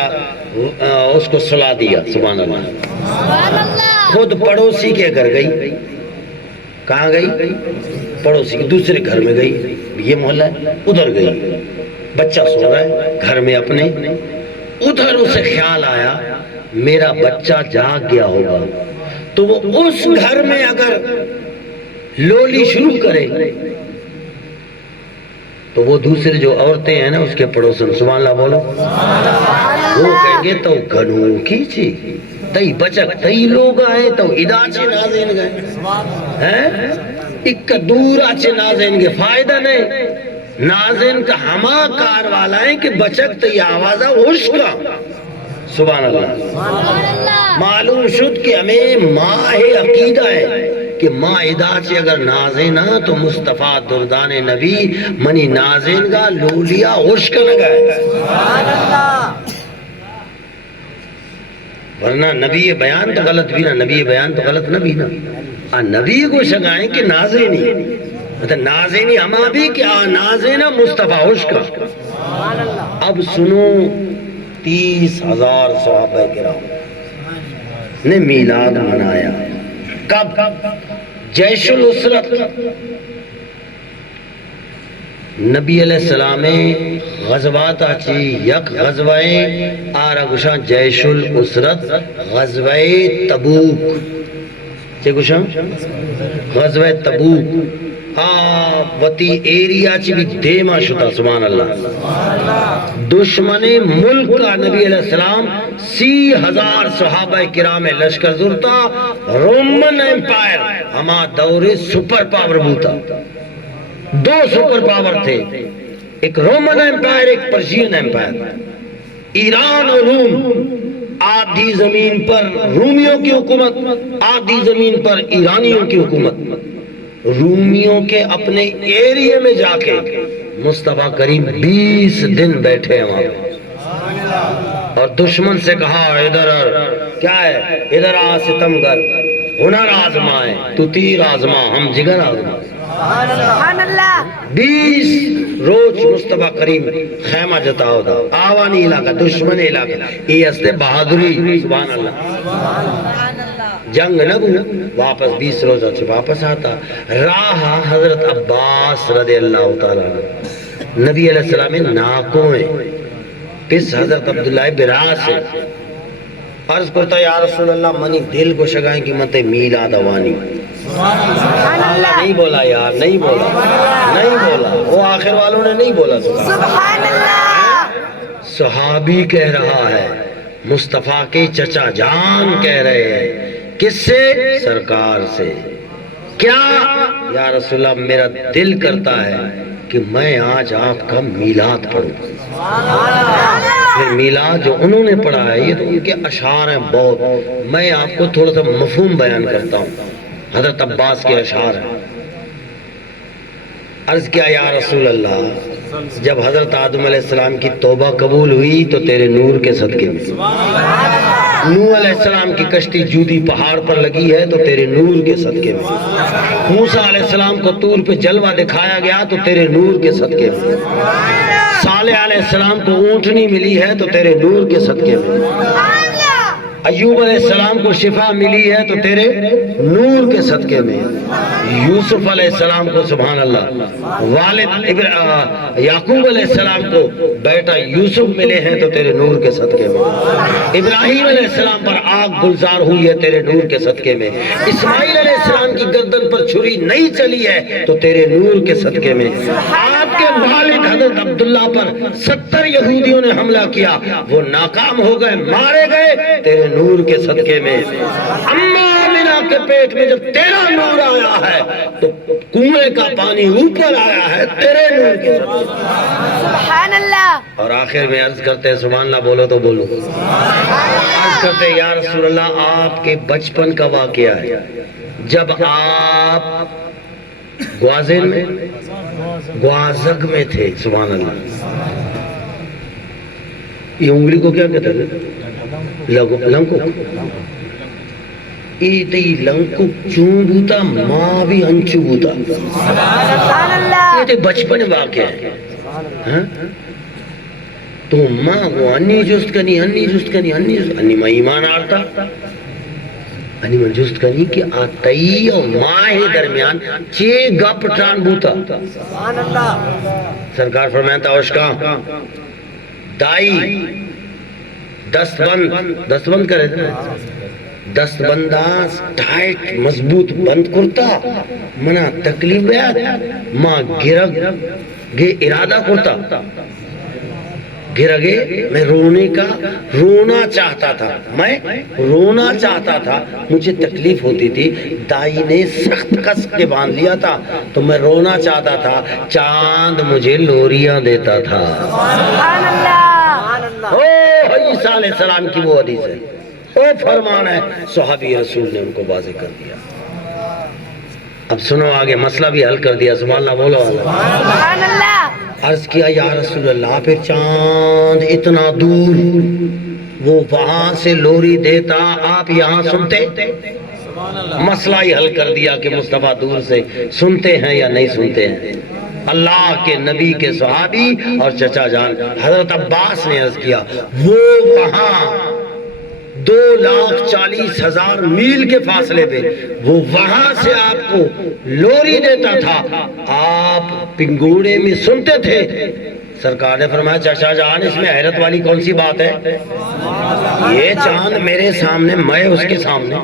اس کو سلا دیا سبحان اللہ خود پڑوسی کے گھر گئی کہاں گئی پڑوسی کے دوسرے گھر میں گئی یہ محلہ ہے ادھر گئی بچہ سو رہا ہے گھر میں اپنے ادھر اسے خیال آیا میرا بچہ جاگ گیا ہوگا تو وہ اس گھر میں اگر لولی شروع کرے تو وہ دوسرے جو عورتیں ہیں نا اس کے پڑوسن سبحان اللہ بولو وہ کہیں گے تو گھنوں کی چی تئی بچک تئی لوگ آئے تو ادا چے نازین گئے ایک دورا چے نازین گے فائدہ نہیں نازین کا ہما کار والا ہے کہ بچک تئی آوازہ ہوش کا سبحان اللہ معلوم شد کہ ہمیں ماہ عقیدہ ہے کہ ماں ادا چے اگر نازین تو مصطفیٰ دردان نبی منی نازین گا لولیا ہوش کا لگا ہے ورنہ نبی بیان تو غلط بھی نا نبی بیان تو غلط نہ بھی نا نبی کو شگائیں کہ نازینی مطلب نازینی ہما بھی کہ نازینہ مصطفیٰ ہوش کا اب سنو 30,000 صحابہ کرام نے میلاد منایا کب جیش الاسرت نبی علیہ السلام غزوات آچی یک غزوائے آرہ گوشان جیش الاسرت غزوائے تبوک چے گوشان غزوائے تبوک وطی ایریا چی بھی دیما شتا سبحان اللہ دشمن ملک کا نبی علیہ السلام 30,000 صحابہ کرام لشکر زورتا رومن ایمپائر ہما دور سپر پاور بوتا 2 سپر پاور تھے ایک رومن ایمپائر ایک پرشین ایمپائر ایران اور روم آدھی زمین پر رومیوں کی حکومت آدھی زمین پر ایرانیوں کی حکومت رومیوں کے اپنے ایریے میں جا کے مصطفیٰ کریم 20 دن بیٹھے ہیں وہاں اور دشمن سے کہا ادھر کیا ہے ادھر آ ستمگر ہنر آزمائے تو تیر آزما ہم جگر آزما 20 روز مصطفیٰ کریم خیمہ جتاؤ دا آوانی علاقہ دشمن علاقہ یہ اصل بہادری سبحان اللہ جنگ نگو واپس 20 روزہ سے واپس آتا راہ حضرت عباس رضی اللہ تعالیٰ نبی علیہ السلام ناکویں پس حضرت عبداللہ براس ہے عرض کرتا یا رسول اللہ منی دل کو شگائیں کہ متے میلاد اوانی نہیں بولا یار نہیں بولا وہ آخر والوں نے نہیں بولا سبحان اللہ صحابی کہہ رہا ہے مصطفیٰ کے چچا جان کہہ رہے ہیں کس سے سرکار سے کیا یا رسول اللہ میرا دل کرتا ہے کہ میں آج آپ کا میلاد پڑھوں میلاد جو انہوں نے پڑھا ہے یہ تو ان کے اشعار ہیں بہت میں آپ کو تھوڑا سا مفہوم بیان کرتا ہوں حضرت عباس کے اشعار ہیں عرض کیا یا رسول اللہ جب حضرت آدم علیہ السلام کی توبہ قبول ہوئی تو تیرے نور کے صدقے میں نوح علیہ السلام کی کشتی جودی پہاڑ پر لگی ہے تو تیرے نور کے صدقے میں موسیٰ علیہ السلام کو طور پہ جلوہ دکھایا گیا تو تیرے نور کے صدقے میں صالح علیہ السلام کو اونٹنی ملی ہے تو تیرے نور کے صدقے میں، ایوب علیہ السلام کو شفا ملی ہے تو تیرے نور کے صدقے میں، یوسف علیہ السلام کو سبحان اللہ والد یعقوب علیہ السلام کو بیٹا یوسف ملے ہیں تو تیرے نور کے صدقے میں، ابراہیم علیہ السلام پر آگ گلزار ہوئی ہے تیرے نور کے صدقے میں، اسماعیل علیہ السلام کی گردن پر چھری نہیں چلی ہے تو تیرے نور کے صدقے میں، آپ کے والد حضرت عبداللہ پر 70 یہودیوں نے حملہ کیا، وہ ناکام ہو گئے، مارے گئے، تیرے نور کے صدقے میں، اماں آمنہ کے پیٹ میں جب تیرا نور آیا ہے تو کنویں کا پانی اوپر آیا ہے تیرے نور کے صدقے میں۔ سبحان اللہ۔ اور آخر میں عرض کرتے ہیں سبحان اللہ بولو تو بولو، عرض کرتے ہیں یا رسول اللہ آپ کے بچپن کا واقعہ ہے جب آپ گوازن میں گوازگ میں تھے، سبحان اللہ، یہ انگلی کو کیا کہتے ہیں؟ لنکو ایتی لنکو چون بوتا ماں بھی انچو بوتا، سبحان اللہ۔ یہ تے بچپن واقع ہے تو ماں کو انی جست کنی انی ماں ایمان آرتا انی من جست کنی کہ آتائی اور ماں ہی درمیان چے گپ ٹران بوتا، سبحان اللہ۔ سرکار فرمائتا اوشکا دائی دست بند کرے تھے، دست بنداز ٹائٹ مضبوط بند کرتا منا تکلیف بیاد ماں گرگ گے ارادہ کرتا گرگے میں رونا چاہتا تھا، مجھے تکلیف ہوتی تھی، دائی نے سخت کس کے باندھ لیا تھا تو میں رونا چاہتا تھا، چاند مجھے لوریاں دیتا تھا۔ سبحان اللہ۔ عیسیٰ علیہ السلام کی وہ حدیث ہے، وہ فرمان ہے، صحابی رسول نے ان کو واضح کر دیا۔ اب سنو آگے مسئلہ بھی حل کر دیا، سبحان اللہ بولو سبحان اللہ۔ عرض کیا یا رسول اللہ پھر چاند اتنا دور وہ وہاں سے لوری دیتا آپ یہاں سنتے؟ مسئلہ ہی حل کر دیا کہ مصطفیٰ دور سے سنتے ہیں یا نہیں سنتے ہیں۔ اللہ کے نبی کے صحابی اور چچا جان حضرت عباس نے عرض کیا وہ وہاں 2,40,000 میل کے فاصلے پہ وہ وہاں سے آپ کو لوری دیتا تھا، آپ پنگوڑے میں سنتے تھے۔ سرکار نے فرمایا چچا جان اس میں حیرت والی کون سی بات ہے؟ یہ چاند میرے سامنے، میں اس کے سامنے،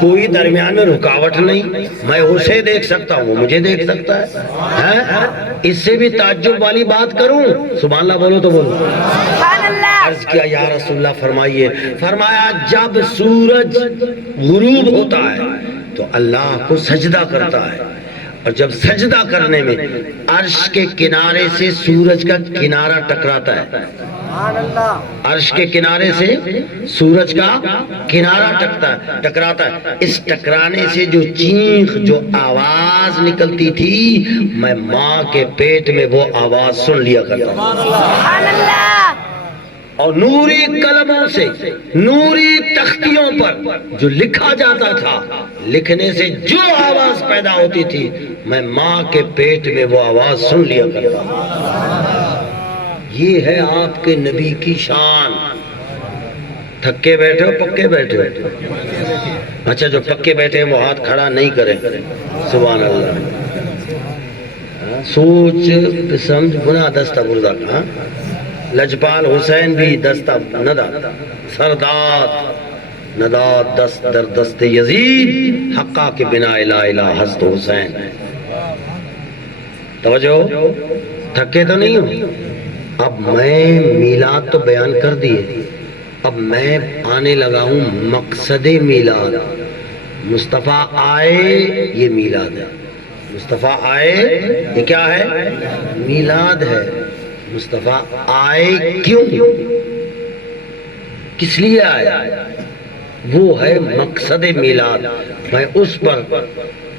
کوئی درمیان میں رکاوٹ نہیں، میں اسے دیکھ سکتا ہوں وہ مجھے دیکھ سکتا ہے، اس سے بھی تعجب والی بات کروں؟ سبحان اللہ بولو تو بولو۔ سبحان اللہ۔ عرض کیا یا رسول اللہ فرمائیے، فرمایا جب سورج غروب ہوتا ہے تو اللہ کو سجدہ کرتا ہے، اور جب سجدہ کرنے میں عرش کے کنارے سے سورج کا کنارہ ٹکراتا ہے، عرش کے کنارے سے سورج کا کنارہ ٹکراتا ہے، اس ٹکرانے سے جو چیخ جو آواز نکلتی تھی میں ماں کے پیٹ میں وہ آواز سن لیا کرتا تھا، سبحان اللہ۔ اور نوری قلموں سے نوری تختیوں پر جو لکھا جاتا تھا، لکھنے سے جو آواز پیدا ہوتی تھی میں ماں کے پیٹ میں وہ آواز سن لیا کرتا تھا۔ یہ ہے آپ کے نبی کی شان۔ تھکے بیٹھے ہو پکے بیٹھے ہو؟ اچھا جو پکے بیٹھے ہیں وہ ہاتھ کھڑا نہیں کریں، سبحان اللہ۔ سوچ سمجھ گناہ دستہ بردہ کا لجپال حسین بھی دستہ نداد سرداد نداد دست در دست یزید حقا کے بنا الہ الہ حسد حسین۔ توجہ، تھکے تو نہیں ہو؟ اب میں میلاد تو بیان کر دیے، اب میں آنے لگا ہوں مقصد میلاد۔ مصطفیٰ آئے یہ میلاد ہے، مصطفیٰ آئے یہ کیا ہے؟ میلاد ہے۔ مصطفیٰ آئے کیوں؟ کس لیے آئے؟ وہ ہے مقصد میلاد۔ میں اس پر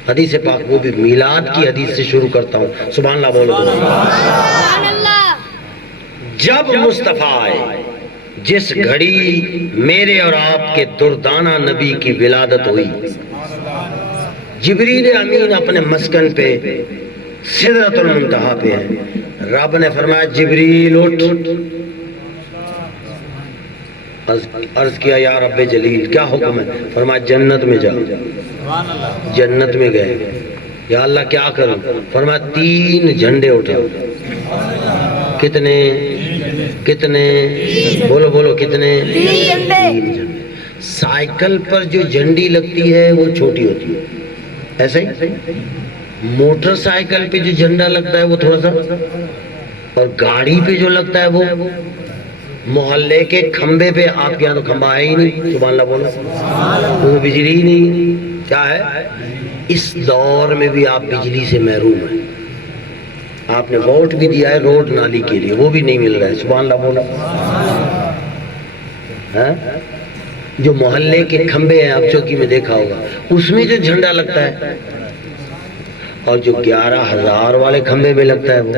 حدیث پاک وہ بھی میلاد کی حدیث سے شروع کرتا ہوں، سبحان اللہ بولو۔ سبحان اللہ۔ جب مصطفیٰ آئے، جس گھڑی میرے اور آپ کے دردانہ نبی کی ولادت ہوئی، جبریل امین اپنے مسکن پہ سدرۃ المنتہا پہ ہے، رب نے فرمایا جبریل اٹھ. عرض کیا یا رب جلیل کیا حکم ہے؟ فرمایا جنت میں جا. جنت میں گئے. یا اللہ کیا کروں؟ فرمایا 3 جھنڈے اٹھاؤ. کتنے؟ بولو بولو کتنے؟ 3 جھنڈے. سائیکل پر جو جھنڈی لگتی ہے وہ چھوٹی ہوتی ہے ایسے ہی. موٹر سائیکل پہ جو جھنڈا لگتا ہے وہ تھوڑا سا، اور گاڑی پہ جو لگتا ہے وہ محلے کے کھمبے پہ. آپ کے یہاں تو کھمبا ہے ہی نہیں، سبحان اللہ بولو. وہ بجلی ہی نہیں. کیا ہے؟ اس دور میں بھی آپ بجلی سے محروم ہیں. آپ نے ووٹ بھی دیا ہے روڈ نالی کے لیے، وہ بھی نہیں مل رہا ہے. سبحان اللہ بولو. جو محلے کے کھمبے ہیں آپ چوکی میں دیکھا ہوگا، اس میں جو جھنڈا لگتا ہے، اور جو 11,000 والے کھمبے میں لگتا ہے، وہ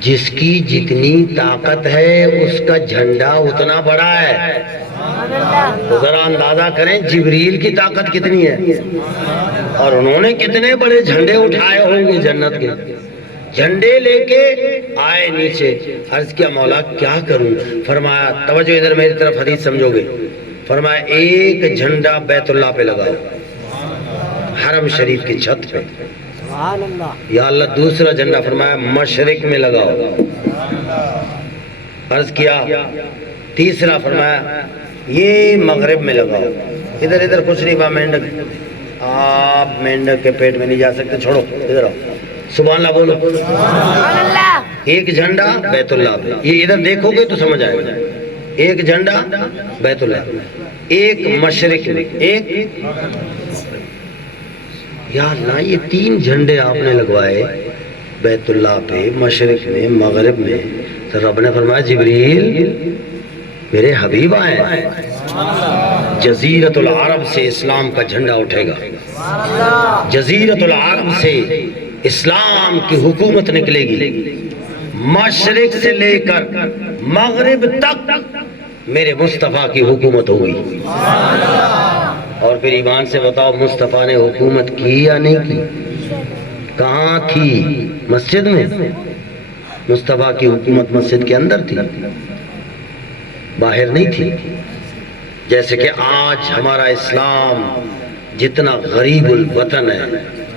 جس کی جتنی طاقت ہے اس کا جھنڈا اتنا بڑا ہے. تو ذرا اندازہ کریں جبریل کی طاقت کتنی ہے، اور انہوں نے کتنے بڑے جھنڈے اٹھائے ہوں گے. جنت کے جھنڈے لے کے آئے نیچے. عرض کیا مولا کیا کروں؟ فرمایا توجہ ادھر میری طرف، حدیث سمجھو گے. فرمایا ایک جھنڈا بیت اللہ پہ لگاؤ، حرم شریف کی چھت پہ. یا اللہ دوسرا جھنڈا فرمایا مشرق میں لگاؤ. عرض کیا تیسرا فرمایا یہ مغرب میں لگاؤ. ادھر کچھ نہیں با مینڈک، آپ مینڈک کے پیٹ میں نہیں جا سکتے، چھوڑو ادھر آؤ. سبحان اللہ بولو. سبحان اللہ. ایک جھنڈا بیت اللہ پہ، یہ ادھر دیکھو گے تو سمجھ آئے گا. ایک جھنڈا بیت اللہ، ایک مشرق میں، ایک. یا اللہ یہ 3 جھنڈے آپ نے لگوائے بیت اللہ پہ، مشرق میں، مغرب میں. تو رب نے فرمایا جبریل میرے حبیب آئے، جزیرت العرب سے اسلام کا جھنڈا اٹھے گا. جزیرت العرب سے اسلام کی حکومت نکلے گی. مشرق سے لے کر مغرب تک میرے مصطفیٰ کی حکومت ہوگی. اور پھر ایمان سے بتاؤ مصطفیٰ نے حکومت کی یا نہیں کی؟ کہاں تھی؟ مسجد میں. مصطفیٰ کی حکومت مسجد کے اندر تھی، باہر نہیں تھی. جیسے کہ آج ہمارا اسلام جتنا غریب الوطن ہے،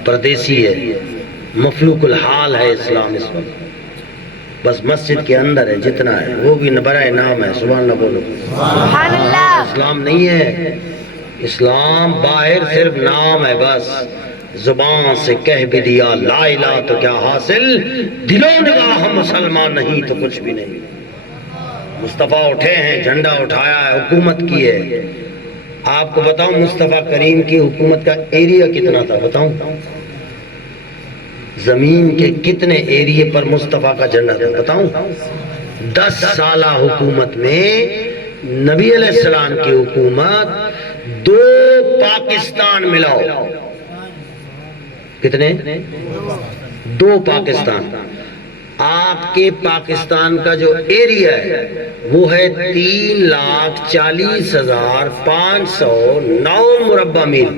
پردیسی ہے، مفلوق الحال ہے اسلام اس وقت، بس مسجد کے اندر ہے جتنا ہے، وہ بھی برائے نام ہے. سبحان اللہ بولو. سبحان اللہ. اسلام نہیں ہے. اسلام باہر صرف نام ہے بس. زبان سے کہہ بھی دیا لا الہ تو کیا حاصل، دلوں نگاہ مسلمان نہیں تو کچھ بھی نہیں. مصطفیٰ اٹھے ہیں، جھنڈا اٹھایا ہے، حکومت کی ہے. آپ کو بتاؤں مصطفیٰ کریم کی حکومت کا ایریا کتنا تھا؟ بتاؤں زمین کے کتنے ایریے پر مصطفیٰ کا جھنڈا تھا؟ بتاؤں 10 سالہ حکومت میں نبی علیہ السلام کی حکومت 2 پاکستان ملاؤ. کتنے؟ 2 پاکستان. آپ کے پاکستان کا جو ایریا ہے وہ ہے 3,40,509 مربع میل.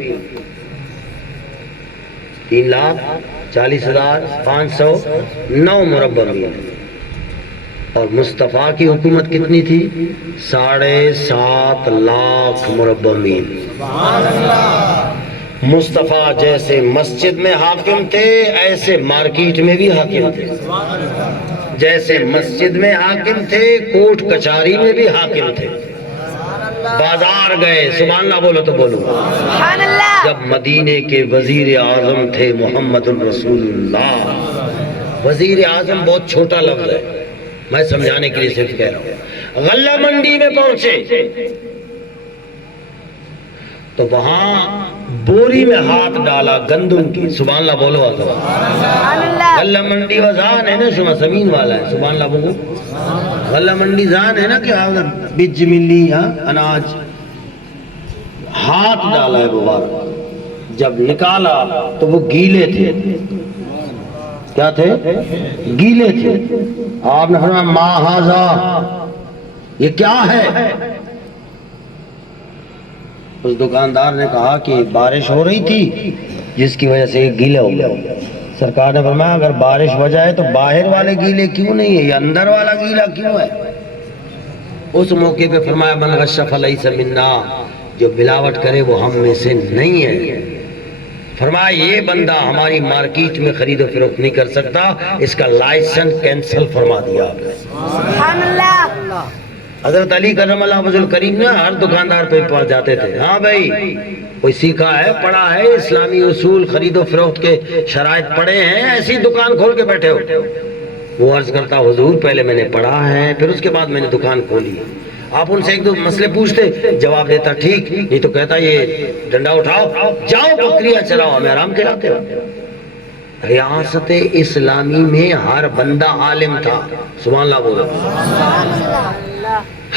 3,40,509 مربع میل. اور مصطفیٰ کی حکومت کتنی تھی؟ 7.5 لاکھ مربع میل. مصطفیٰ جیسے مسجد میں حاکم تھے ایسے مارکیٹ میں بھی حاکم تھے. جیسے مسجد میں حاکم تھے کوٹ کچہری میں بھی حاکم تھے. بازار گئے، سبحان اللہ بولو تو بولو. سبحان اللہ. جب مدینے کے وزیر اعظم تھے محمد الرسول اللہ. وزیر اعظم بہت چھوٹا لفظ ہے، میں سمجھانے کے لیے صرف کہہ رہا ہوں. غلہ منڈی میں پہنچے تو وہاں بوری میں ہاتھ ڈالا گندم کی. سبحان اللہ بولو. سبحان اللہ. غلہ منڈی وزان ہے نا، شما زمین والا ہے. سبحان اللہ بولو. غلہ منڈی زان ہے نا کہ بج ملی اناج. ہاتھ ڈالا ہے مبارک. جب نکالا تو وہ گیلے تھے. کیا تھے؟ گیلے تھے. آپ نے فرمایا ما ھذا، یہ کیا ہے؟ اس دکاندار نے کہا کہ بارش ہو رہی تھی جس کی وجہ سے گیلا ہو گیا. سرکار نے فرمایا اگر بارش وجہ ہے تو باہر والے گیلے کیوں نہیں ہے، یہ اندر والا گیلا کیوں ہے؟ اس موقع پہ فرمایا من غش فلیس منا، جو ملاوٹ کرے وہ ہم میں سے نہیں ہے۔ فرمایا یہ بندہ ہماری مارکیٹ میں خرید و فروخت نہیں کر سکتا، اس کا لائسنس کینسل فرما دیا آپ نے۔ سبحان اللہ۔ حضرت علی کرم اللہ وجہ الکریم نے ہر دکاندار پہ پہنچ جاتے تھے، ہاں بھائی کوئی سیکھا ہے، پڑھا ہے، اسلامی اصول خرید و فروخت کے شرائط پڑھے ہیں، ایسی دکان کھول کے بیٹھے ہو؟ وہ عرض کرتا حضور پہلے میں نے پڑھا ہے پھر اس کے بعد میں نے دکان کھولی۔ آپ ان سے ایک دو مسئلے پوچھتے، جواب دیتا ٹھیک، نہیں تو کہتا یہ ڈنڈا اٹھاؤ جاؤ بکریاں چراؤ، ہمیں آرام کھلاتے ہو۔ ریاست اسلامی میں ہر بندہ عالم تھا، سبحان اللہ بولو۔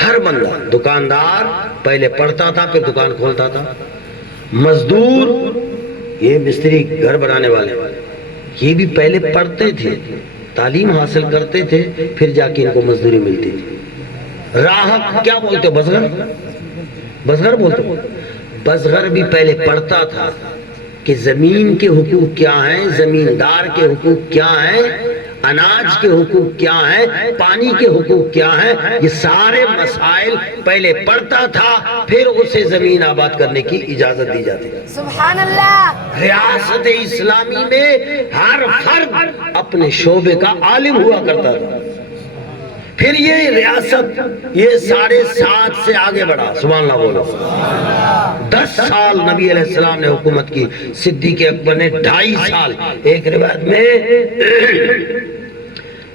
ہر بندہ، دکاندار پہلے پڑھتا تھا پھر دکان کھولتا تھا، مزدور یہ مستری گھر بنانے والے یہ بھی پہلے پڑھتے تھے، تعلیم حاصل کرتے تھے، پھر جا کے ان کو مزدوری ملتی تھی۔ راہب کیا بولتے ہو؟ بزگر، بزگر بولتے ہو؟ بزگر بھی پہلے پڑھتا تھا کہ زمین کے حقوق کیا ہیں، زمیندار کے حقوق کیا ہیں، اناج کے حقوق کیا ہیں، پانی کے حقوق کیا ہیں، یہ سارے مسائل پہلے پڑھتا تھا، پھر اسے زمین آباد کرنے کی اجازت دی جاتی ہے۔ سبحان اللہ۔ ریاست اسلامی میں ہر فرد اپنے شعبے کا عالم ہوا کرتا تھا۔ پھر یہ ریاست یہ 7.5 سے آگے بڑھا، سبحان اللہ بولو۔ 10 سال نبی علیہ السلام نے حکومت کی، صدیق اکبر نے 2.5 سال، ایک روایت میں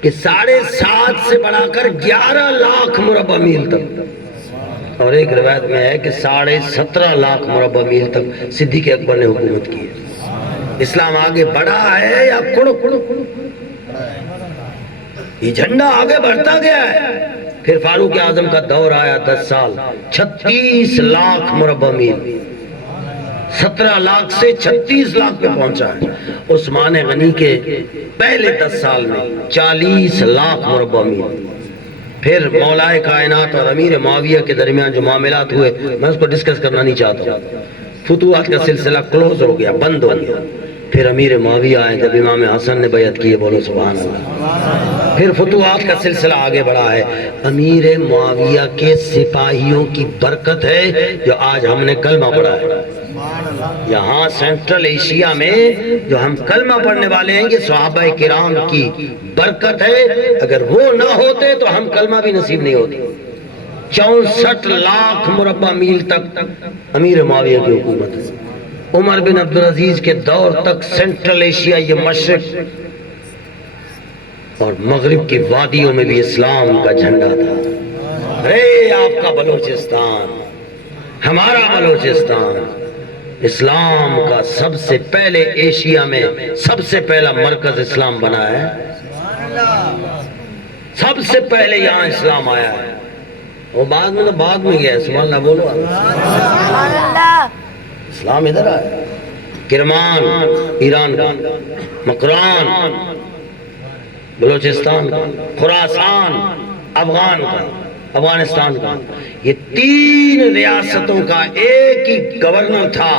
کہ 7.5 سے بڑھا کر 11 لاکھ مربع میل تک، اور ایک روایت میں ہے کہ 17.5 لاکھ مربع میل تک صدیق اکبر نے حکومت کی ہے۔ اسلام آگے بڑھا ہے یا کڑ یہ جھنڈا آگے بڑھتا گیا ہے۔ پھر فاروق اعظم کا دور آیا، 10 سال، 36 لاکھ مربع میل، 17 لاکھ سے 36 لاکھ پہ پہنچا ہے۔ عثمان غنی کے پہلے 10 سال میں 40 لاکھ مربع میل۔ پھر مولائے کائنات اور امیر معاویہ کے درمیان جو معاملات ہوئے میں اس کو ڈسکس کرنا نہیں چاہتا ہوں، فتوحات کا سلسلہ کلوز ہو گیا، بند ہو گیا۔ پھر امیر معاویہ آئے جب امام حسن نے بیعت کی، بولو سبحان اللہ۔ پھر فتوحات کا سلسلہ آگے بڑھا ہے۔ امیر معاویہ کے سپاہیوں کی برکت ہے جو آج ہم نے کلمہ پڑھا ہے۔ یہاں سینٹرل ایشیا میں جو ہم کلمہ پڑھنے والے ہیں یہ صحابہ کرام کی برکت ہے، اگر وہ نہ ہوتے تو ہم کلمہ بھی نصیب نہیں ہوتی۔ 64 لاکھ مربع میل تک امیر معاویہ کی حکومت ہے۔ عمر بن عبدالعزیز کے دور تک سینٹرل ایشیا، یہ مشرق اور مغرب کی وادیوں میں بھی اسلام کا جھنڈا تھا۔ ارے آپ کا بلوچستان، ہمارا بلوچستان، اسلام کا سب سے پہلے ایشیا میں سب سے پہلا مرکز اسلام بنا ہے، سب سے پہلے یہاں اسلام آیا ہے، وہ بعد میں گیا ہے، سبحان اللہ بولو۔ سبحان اللہ۔ اسلام ادھر آیا، کرمان ایران کا، مکران بلوچستان کا، خراسان افغانستان کا، یہ 3 ریاستوں کا ایک ہی گورنر تھا۔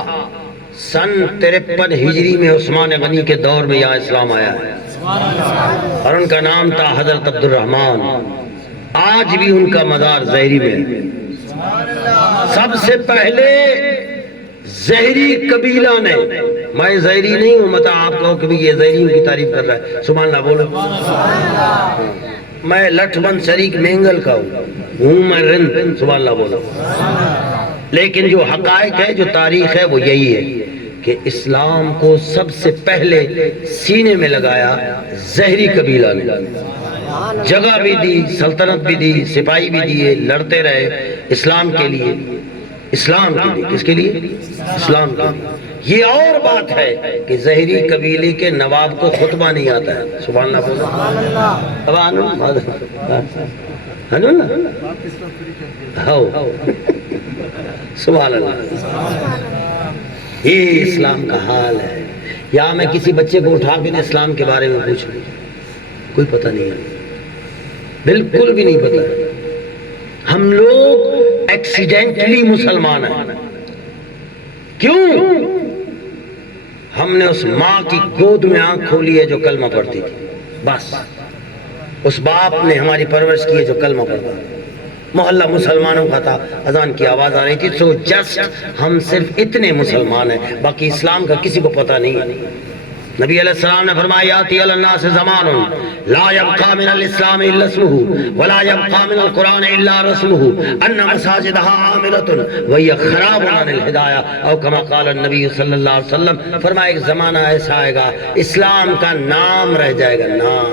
سن 53 ہجری میں عثمان غنی کے دور میں یہاں اسلام آیا ہے، اور ان کا نام تھا حضرت عبد الرحمن۔ آج بھی ان کا مزار زہری میں۔ سب سے پہلے زہری قبیلہ نے، میں زہری نہیں ہوں، مطلب آپ کہو کہ یہ زہری کی تعریف کر رہا ہے، سبحان اللہ بولو۔ میں لٹھ بند شریک مینگل کا ہوں میں رند، سبحان اللہ بولو۔ لیکن جو حقائق ہے، جو تاریخ ہے، وہ یہی ہے کہ اسلام کو سب سے پہلے سینے میں لگایا زہری قبیلہ نے۔ جگہ بھی دی، سلطنت بھی دی، سپاہی بھی دیے، لڑتے رہے اسلام کے لیے، اسلام کے لیے، کس کے لیے؟ اسلام کے لیے۔ یہ اور بات ہے کہ زہری قبیلے کے نواب کو خطبہ نہیں آتا ہے، سبحان اللہ بولو۔ سبحان اللہ۔ یہ اسلام کا حال ہے۔ یا میں کسی بچے کو اٹھا کے اسلام کے بارے میں پوچھوں، کوئی پتہ نہیں ہے، بالکل بھی نہیں پتہ۔ ہم لوگ ایکسیڈنٹلی مسلمان ہیں۔ کیوں؟ ہم ہم نے اس ماں کی گود میں آنکھ کھولی ہے جو کلمہ پڑھتی تھی، بس اس باپ نے ہماری پرورش کی ہے جو کلمہ پڑھتا تھا۔ محلہ مسلمانوں کا تھا، اذان کی آواز آ رہی تھی، سو جسٹ ہم صرف اتنے مسلمان ہیں، باقی اسلام کا کسی کو پتہ نہیں۔ نبی علیہ السلام نے فرمایا یاتی علی الناس زمان لا يبقى من الاسلام الا اسمه ولا يبقى من القرآن الا رسمه ان مساجدها عامرة وهي خراب عن الہدایہ او کما قال النبی صلی اللہ علیہ وسلم، فرمایا ایک زمانہ ایسا آئے گا اسلام کا نام رہ جائے گا، نام۔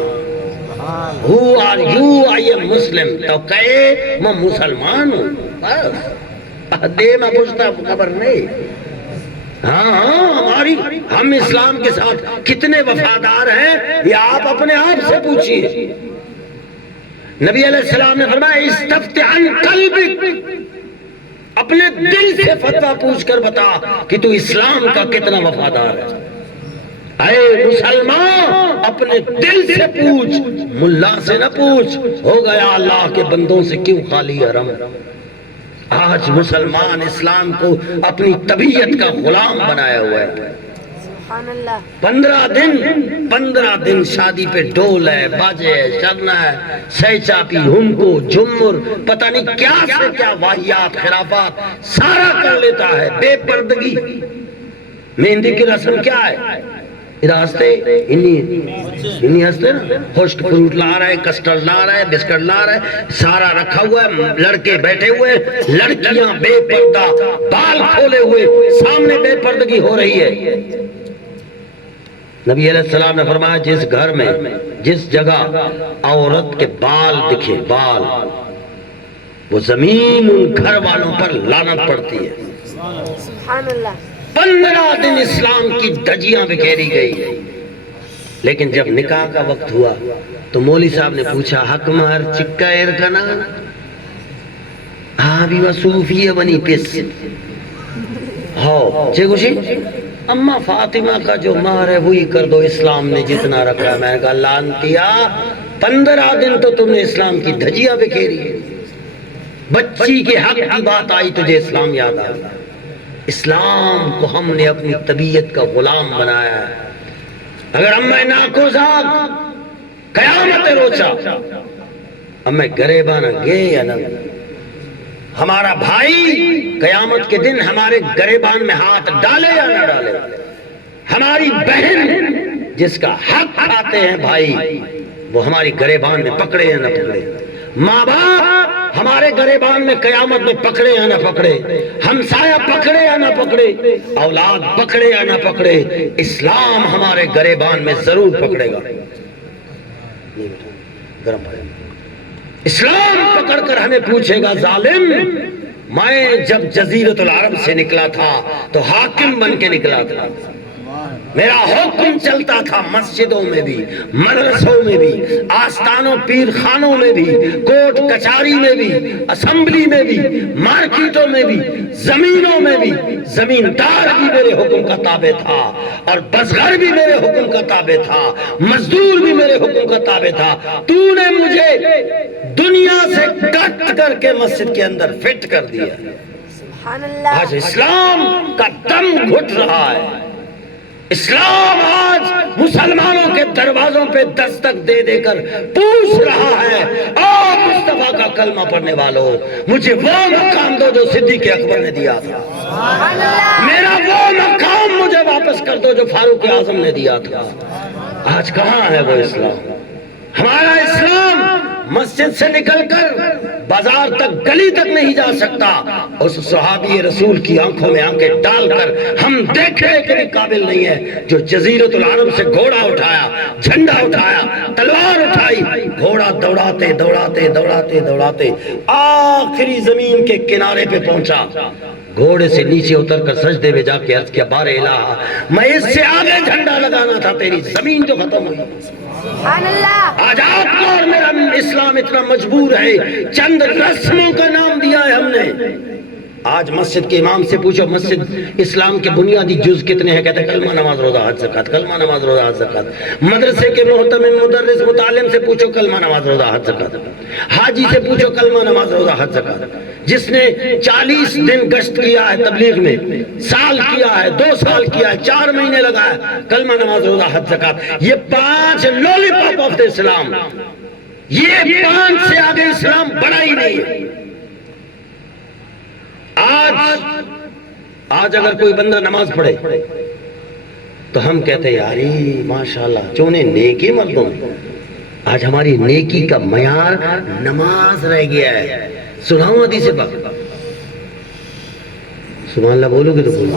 Who are you? I am Muslim. تو کہے میں مسلمان ہوں، بس دے میں پوچھتا خبر نہیں۔ ہماری ہم اسلام کے ساتھ کتنے وفادار ہیں یہ آپ اپنے آپ سے پوچھئے۔ نبی علیہ السلام نے فرمایا استفت عن قلبک، اپنے دل سے فتویٰ پوچھ کر بتا کہ تو اسلام کا کتنا وفادار ہے۔ اے مسلمان اپنے دل سے پوچھ، ملا سے نہ پوچھ، ہو گیا اللہ کے بندوں سے کیوں خالی حرم۔ آج مسلمان اسلام کو اپنی طبیعت کا غلام بنایا ہوا ہے۔ سبحان اللہ۔ 15 دن شادی پہ ڈول ہے، باجے ہے، شرنا ہے، سہ چاپی، ہمکو، جمر، پتہ نہیں کیا سے کیا واہیات خرافات سارا کر لیتا ہے، بے پردگی۔ مہندی کی رسم کیا ہے؟ ادھر ہستے انہی ہستے نا، خشک فروٹ لا رہے، کسٹرڈ لا رہے، بسکٹ لا رہے، سارا رکھا ہوا ہے، لڑکے بیٹھے ہوئے، لڑکیاں بے پردہ بال کھولے ہوئے، سامنے بے پردگی ہو رہی ہے۔ نبی علیہ السلام نے فرمایا جس گھر میں جس جگہ عورت کے بال دکھے، بال، وہ زمین ان گھر والوں پر لعنت پڑتی ہے۔ سبحان اللہ۔ 15 دن اسلام کی دھجیاں بکھیری گئی، لیکن جب نکاح کا وقت ہوا تو مولوی صاحب نے پوچھا حق مہر چکا ارکنا بھی وصوفی بنی پیس ہو چھے گوشی اما فاطمہ کا جو مہر ہے وہی کر دو، اسلام نے جتنا رکھا ہے۔ میں نے کہا لعنتیا 15 دن تو تم نے اسلام کی دھجیاں بکھیری ہے، بچی کے حق کی بات آئی تجھے اسلام یاد آ گیا۔ اسلام کو ہم نے اپنی طبیعت کا غلام بنایا ہے۔ اگر ہمیں ناکوزاک قیامت روچا ہمیں گریبانا گے یا نہ، ہمارا بھائی قیامت کے دن ہمارے گریبان میں ہاتھ ڈالے یا نہ ڈالے، ہماری بہن جس کا حق کھاتے ہیں بھائی وہ ہماری گریبان میں پکڑے یا نہ پکڑے، ماں باپ ہمارے گریبان میں قیامت میں پکڑے یا نہ پکڑے، ہمسایہ پکڑے یا نہ پکڑے، اولاد پکڑے یا نہ پکڑے، اسلام ہمارے گریبان میں ضرور پکڑے گا۔ اسلام پکڑ کر ہمیں پوچھے گا ظالم، میں جب جزیرۃ العرب سے نکلا تھا تو حاکم بن کے نکلا تھا، میرا حکم چلتا تھا مسجدوں میں بھی، مدرسوں میں بھی، آستانوں پیر خانوں میں بھی، کوٹ کچاری میں بھی، اسمبلی میں بھی، مارکیٹوں میں بھی، زمینوں میں بھی، زمیندار بھی میرے حکم کا تابع تھا اور بزگر بھی میرے حکم کا تابع تھا، مزدور بھی میرے حکم کا تابع تھا۔ تو نے مجھے دنیا سے کٹ کر کے مسجد کے اندر فٹ کر دیا۔ سبحان اللہ۔ آج اسلام کا دم گھٹ رہا ہے، اسلام آج مسلمانوں کے دروازوں پہ دستک دے دے کر پوچھ رہا ہے آج مصطفیٰ کا کلمہ پڑھنے والوں مجھے وہ مقام دو جو صدیق اکبر نے دیا تھا، میرا وہ مقام مجھے واپس کر دو جو فاروق اعظم نے دیا تھا۔ آج کہاں ہے وہ اسلام؟ ہمارا اسلام مسجد سے نکل کر بازار تک گلی تک نہیں جا سکتا۔ اس صحابی رسول کی آنکھوں میں آنکھیں ڈال کر ہم دیکھنے کے بھی قابل نہیں ہے جو جزیرۃ العرب سے گھوڑا اٹھایا، جھنڈا اٹھایا، تلوار اٹھائی، گھوڑا دوڑاتے دوڑاتے دوڑاتے دوڑاتے آخری زمین کے کنارے پہ پہنچا، گھوڑے سے نیچے اتر کر سجدے میں جا کے عرض کیا بار الہ میں اس سے آگے جھنڈا لگانا تھا، تیری زمین جو ختم ہوئی۔ آج آپ کو اور میرا اسلام اتنا مجبور ہے، چند رسموں کا نام دیا ہے ہم نے، آج مسجد کے امام سے پوچھو مسجد اسلام کے بنیادی جز کتنے ہیں، کہتے ہیں کلمہ نماز روزہ حج زکات، کلمہ نماز روزہ حج زکات۔ مدرسے کے محتمم مدرس متعلم سے پوچھو کلمہ نماز روزہ حج زکات، حاجی سے پوچھو کلمہ نماز روزہ حج زکات۔ جس نے 40 دن گشت کیا ہے تبلیغ میں، سال کیا ہے، 2 سال کیا ہے، 4 مہینے لگا ہے، کلمہ نماز روزہ حج زکات، یہ 5 لولی پاپ آف دا اسلام، یہ 5 سے آگے اسلام بڑا ہی نہیں ہے۔ آج اگر کوئی بندہ نماز پڑھے تو ہم کہتے ہیں یاری ماشاءاللہ چونے نیکی مردوں میں۔ آج ہماری نیکی کا معیار نماز رہ گیا ہے۔ سناؤں حدیث پاک، سبحان اللہ بولو گے تو بولو۔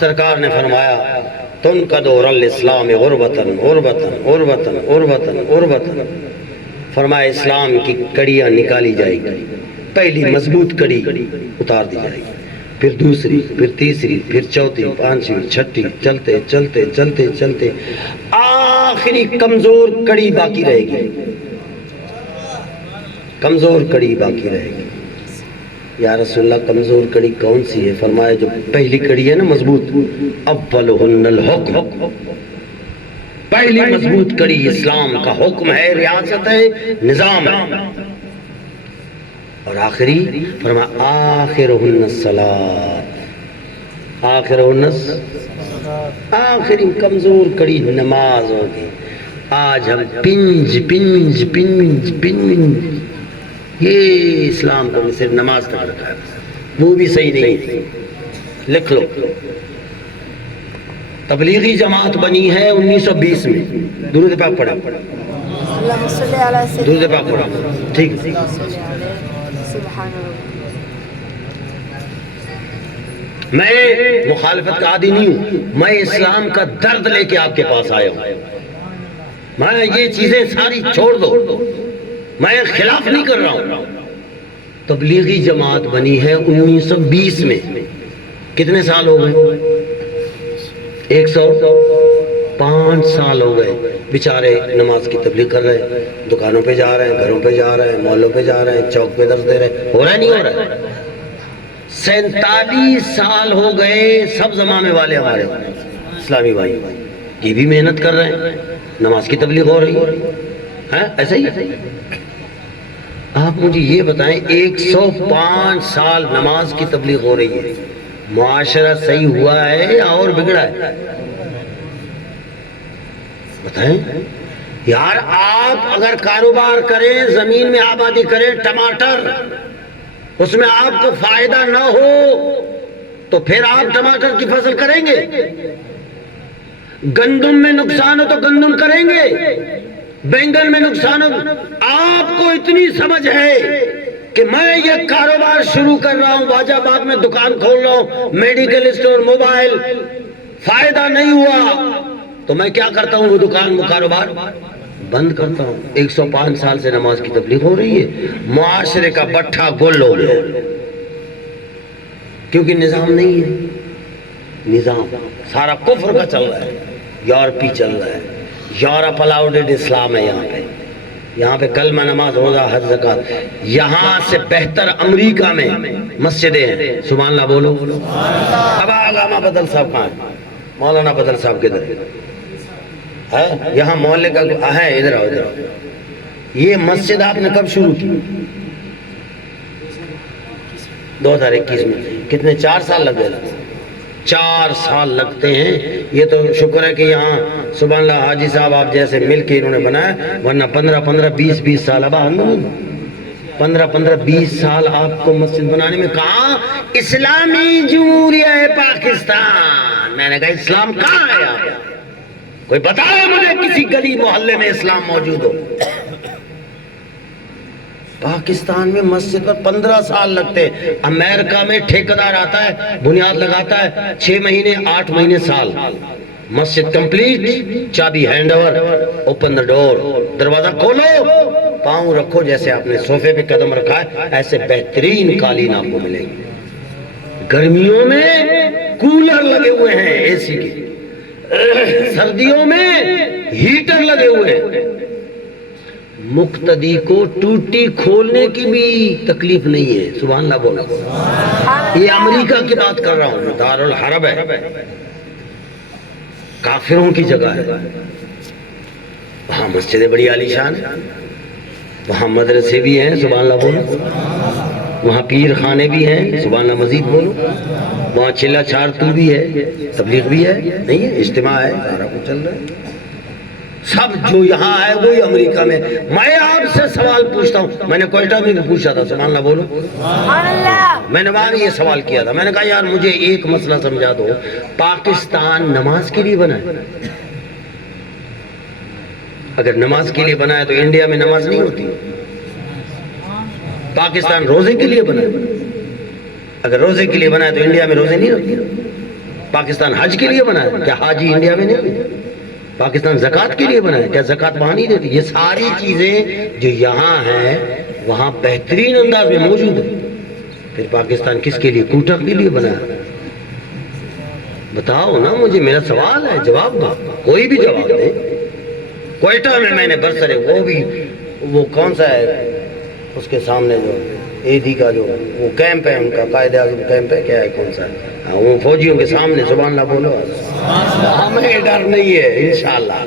سرکار نے فرمایا تنقض الاسلام غربتاً غربتاً غربتاً غربتاً غربتاً، فرمایا اسلام کی کڑیاں نکالی جائے گی، پہلی مضبوط کڑی اتار دی جائے گی، پھر دوسری، پھر تیسری، پھر چوتھی، پانچویں، چھٹی، چلتے چلتے چلتے چلتے آخری کمزور کڑی باقی رہے گی، کمزور کڑی باقی رہے گی۔ یا رسول اللہ کمزور کڑی کون سی ہے؟ فرمایا جو پہلی کڑی ہے نا مضبوط، اولہن الحکم، پہلی مضبوط کڑی اسلام کا حکم ہے، ریاست ہے، نظام ہے۔ اور آخری فرمایا آخرہن الصلاۃ، آخرہن آخری کمزور کڑی نماز ہوگی۔ آج ہم پنج پنج پنج پنج یہ اسلام کو صرف نماز تک رکھا ہے، وہ بھی صحیح نہیں۔ لکھ لو، تبلیغی جماعت بنی ہے 1920 میں، درود پاک پڑھا، اللہم صلی علی سیدنا درود پاک پڑھا، ٹھیک ہے۔ سبحان اللہ۔ میں مخالفت کا عادی نہیں ہوں، میں اسلام کا درد لے کے آپ کے پاس آیا ہوں۔ میں یہ چیزیں ساری چھوڑ دو، میں خلاف نہیں کر رہا ہوں۔ تبلیغی جماعت بنی ہے 1920 میں، کتنے سال ہو گئے؟ 105 سال ہو گئے۔ بیچارے نماز کی تبلیغ کر رہے ہیں، دکانوں پہ جا رہے ہیں، گھروں پہ جا رہے ہیں، محلوں پہ جا رہے ہیں، چوک پہ درس دے رہے ہیں، ہو رہا ہے نہیں ہو رہا ہے؟ 47 سال ہو گئے سب زمانے والے ہمارے اسلامی بھائی، یہ بھی محنت کر رہے ہیں، نماز کی تبلیغ ہو رہی ہے، ایسا ہی۔ آپ مجھے یہ بتائیں 105 سال نماز کی تبلیغ ہو رہی ہے، معاشرہ صحیح ہوا ہے یا اور بگڑا ہے؟ بتائیں یار، آپ اگر کاروبار کریں، زمین میں آبادی کریں ٹماٹر، اس میں آپ کو فائدہ نہ ہو تو پھر آپ ٹماٹر کی فصل کریں گے؟ گندم میں نقصان ہو تو گندم کریں گے، بینگن میں نقصان ہو۔ آپ کو اتنی سمجھ ہے کہ میں یہ کاروبار شروع کر رہا ہوں، واجہ باغ میں دکان کھول رہا ہوں، میڈیکل اسٹور، موبائل، فائدہ نہیں ہوا تو میں کیا کرتا ہوں؟ وہ دکان، وہ کاروبار بند کرتا ہوں۔ 105 سال سے نماز کی تبلیغ ہو رہی ہے، معاشرے کا بٹھا گل ہو گیا، کیونکہ نظام نہیں ہے۔ نظام سارا کفر کا چل رہا ہے، یورپی چل رہا ہے، یورپ الاؤڈڈ اسلام ہے۔ یہاں پہ کلمہ نماز روزہ حج زکات، یہاں سے بہتر امریکہ میں مسجدیں ہیں، سبحان اللہ بولو۔ اب علامہ بدل صاحب کہاں ہیں؟ مولانا بدل صاحب کدھر ہے؟ یہاں محلے کا ہے، ادھر آؤ ادھر آؤ۔ یہ مسجد آپ نے کب شروع کی؟ 2021 میں۔ کتنے؟ 4 سال لگ گئے؟ 4 سال لگتے ہیں۔ یہ تو شکر ہے کہ یہاں سبحان اللہ حاجی صاحب آپ جیسے مل کے انہوں نے بنایا، ورنہ 15-20 سال اب 15-20 سال آپ کو مسجد بنانے میں کہاں؟ اسلامی جمہوریہ پاکستان۔ میں نے کہا اسلام کہاں ہے یہاں؟ کوئی بتائے مجھے کسی گلی محلے میں اسلام موجود ہو؟ پاکستان میں مسجد پر 15 سال لگتے ہیں۔ امریکہ میں ٹھیکیدار آتا ہے، بنیاد لگاتا ہے، 6 مہینے 8 مہینے سال، مسجد کمپلیٹ، چابی ہینڈ اوور، اوپن دا ڈور، دروازہ کھولو، پاؤں رکھو جیسے آپ نے صوفے پہ قدم رکھا ہے، ایسے بہترین قالین آپ کو ملے گی۔ گرمیوں میں کولر لگے ہوئے ہیں اے سی کے، سردیوں میں ہیٹر لگے ہوئے ہیں۔ مقتدی کو ٹوٹی کھولنے کی بھی تکلیف نہیں ہے. سبحان اللہ بولو. یہ امریکہ کی بات کر رہا ہوں، دارالحرب ہے، کافروں کی جگہ ہے. وہاں مسجدیں بڑی عالی شان ہے، وہاں مدرسے بھی ہیں. سبحان اللہ بولو. وہاں پیر خانے بھی ہیں. سبحان اللہ مزید بولو. وہاں چلا چارتو بھی ہے، تبلیغ بھی ہے، نہیں ہے، اجتماع ہے، سارا کچھ چل رہا ہے. سب جو یہاں ہے وہی امریکہ میں. میں آپ سے سوال پوچھتا ہوں، میں نے کوئٹہ میں بھی پوچھا تھا. سبحان اللہ بولو. سبحان اللہ. میں نے وہاں بھی یہ سوال کیا تھا. میں نے کہا یار مجھے ایک مسئلہ سمجھا دو، پاکستان نماز کے لیے بنا ہے؟ اگر نماز کے لیے بنا ہے تو انڈیا میں نماز نہیں ہوتی. پاکستان روزے کے لیے بنا ہے، اگر روزے کے لیے بنا ہے تو انڈیا میں روزے نہیں ہوتی. پاکستان حج کے لیے بنا ہے، کیا حاجی انڈیا میں نہیں ہوتی؟ پاکستان زکوٰۃ کے لیے بنا ہے، کیا زکوٰۃ وہاں نہیں دیتی؟ یہ ساری چیزیں جو یہاں ہیں وہاں بہترین انداز میں موجود ہے. پھر پاکستان کس کے لیے؟ کوٹا کے لیے بنا ہے. بتاؤ نا مجھے، میرا سوال ہے، جواب دو، کوئی بھی جواب دے. کوئٹہ میں نے برسر وہ بھی، وہ کون سا ہے اس کے سامنے جو ایدھی کا جو وہ کیمپ ہے، ان کا قائد اعظم کیمپ ہے، کیا ہے کون سا ہے، وہ فوجیوں کے سامنے. سبحان اللہ بولو. ہمیں ڈر نہیں ہے انشاءاللہ.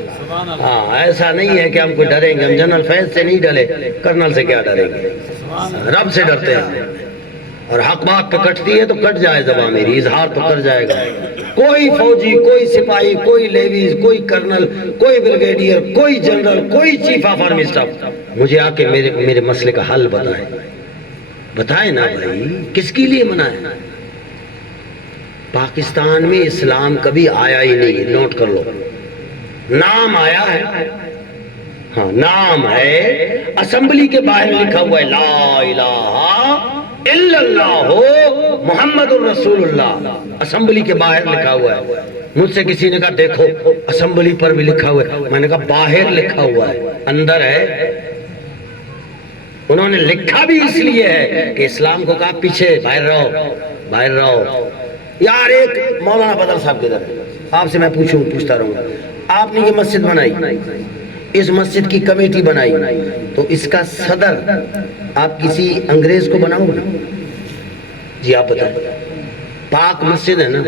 ہاں ایسا نہیں ہے کہ ہم کو ڈریں گے. ہم جنرل فیض سے نہیں ڈرے، کرنل سے کیا ڈریں گے، رب سے ڈرتے ہیں. اور حق بات پہ کٹتی ہے تو کٹ جائے زبان میری، اظہار تو کر جائے گا. کوئی فوجی، کوئی سپاہی، کوئی لیویز، کوئی کرنل، کوئی بریگیڈیئر، کوئی جنرل، کوئی چیف آف آرمی اسٹاف مجھے آ کے میرے مسئلے کا حل بتائے نا بھائی. کس کے لیے منع ہے؟ پاکستان میں اسلام کبھی آیا ہی نہیں. نوٹ کر لو، نام آیا ہے، ہاں نام ہے. اسمبلی کے باہر لکھا ہوا ہے لا الہ الا اللہ محمد الرسول اللہ. اسمبلی کے باہر لکھا ہوا ہے. مجھ سے کسی نے کہا دیکھو اسمبلی پر بھی لکھا ہوا ہے. میں نے کہا باہر لکھا ہوا ہے، اندر ہے. انہوں نے لکھا بھی اس لیے ہے کہ اسلام کو کہا پیچھے باہر رہو، باہر رہو. یار ایک مولانا بدر صاحب کے در آپ سے میں پوچھتا رہوں گا، آپ نے یہ مسجد بنائی، اس مسجد کی کمیٹی بنائی، تو اس کا صدر آپ کسی انگریز کو بناؤ گے؟ جی آپ بتائیں. پاک مسجد ہے نا،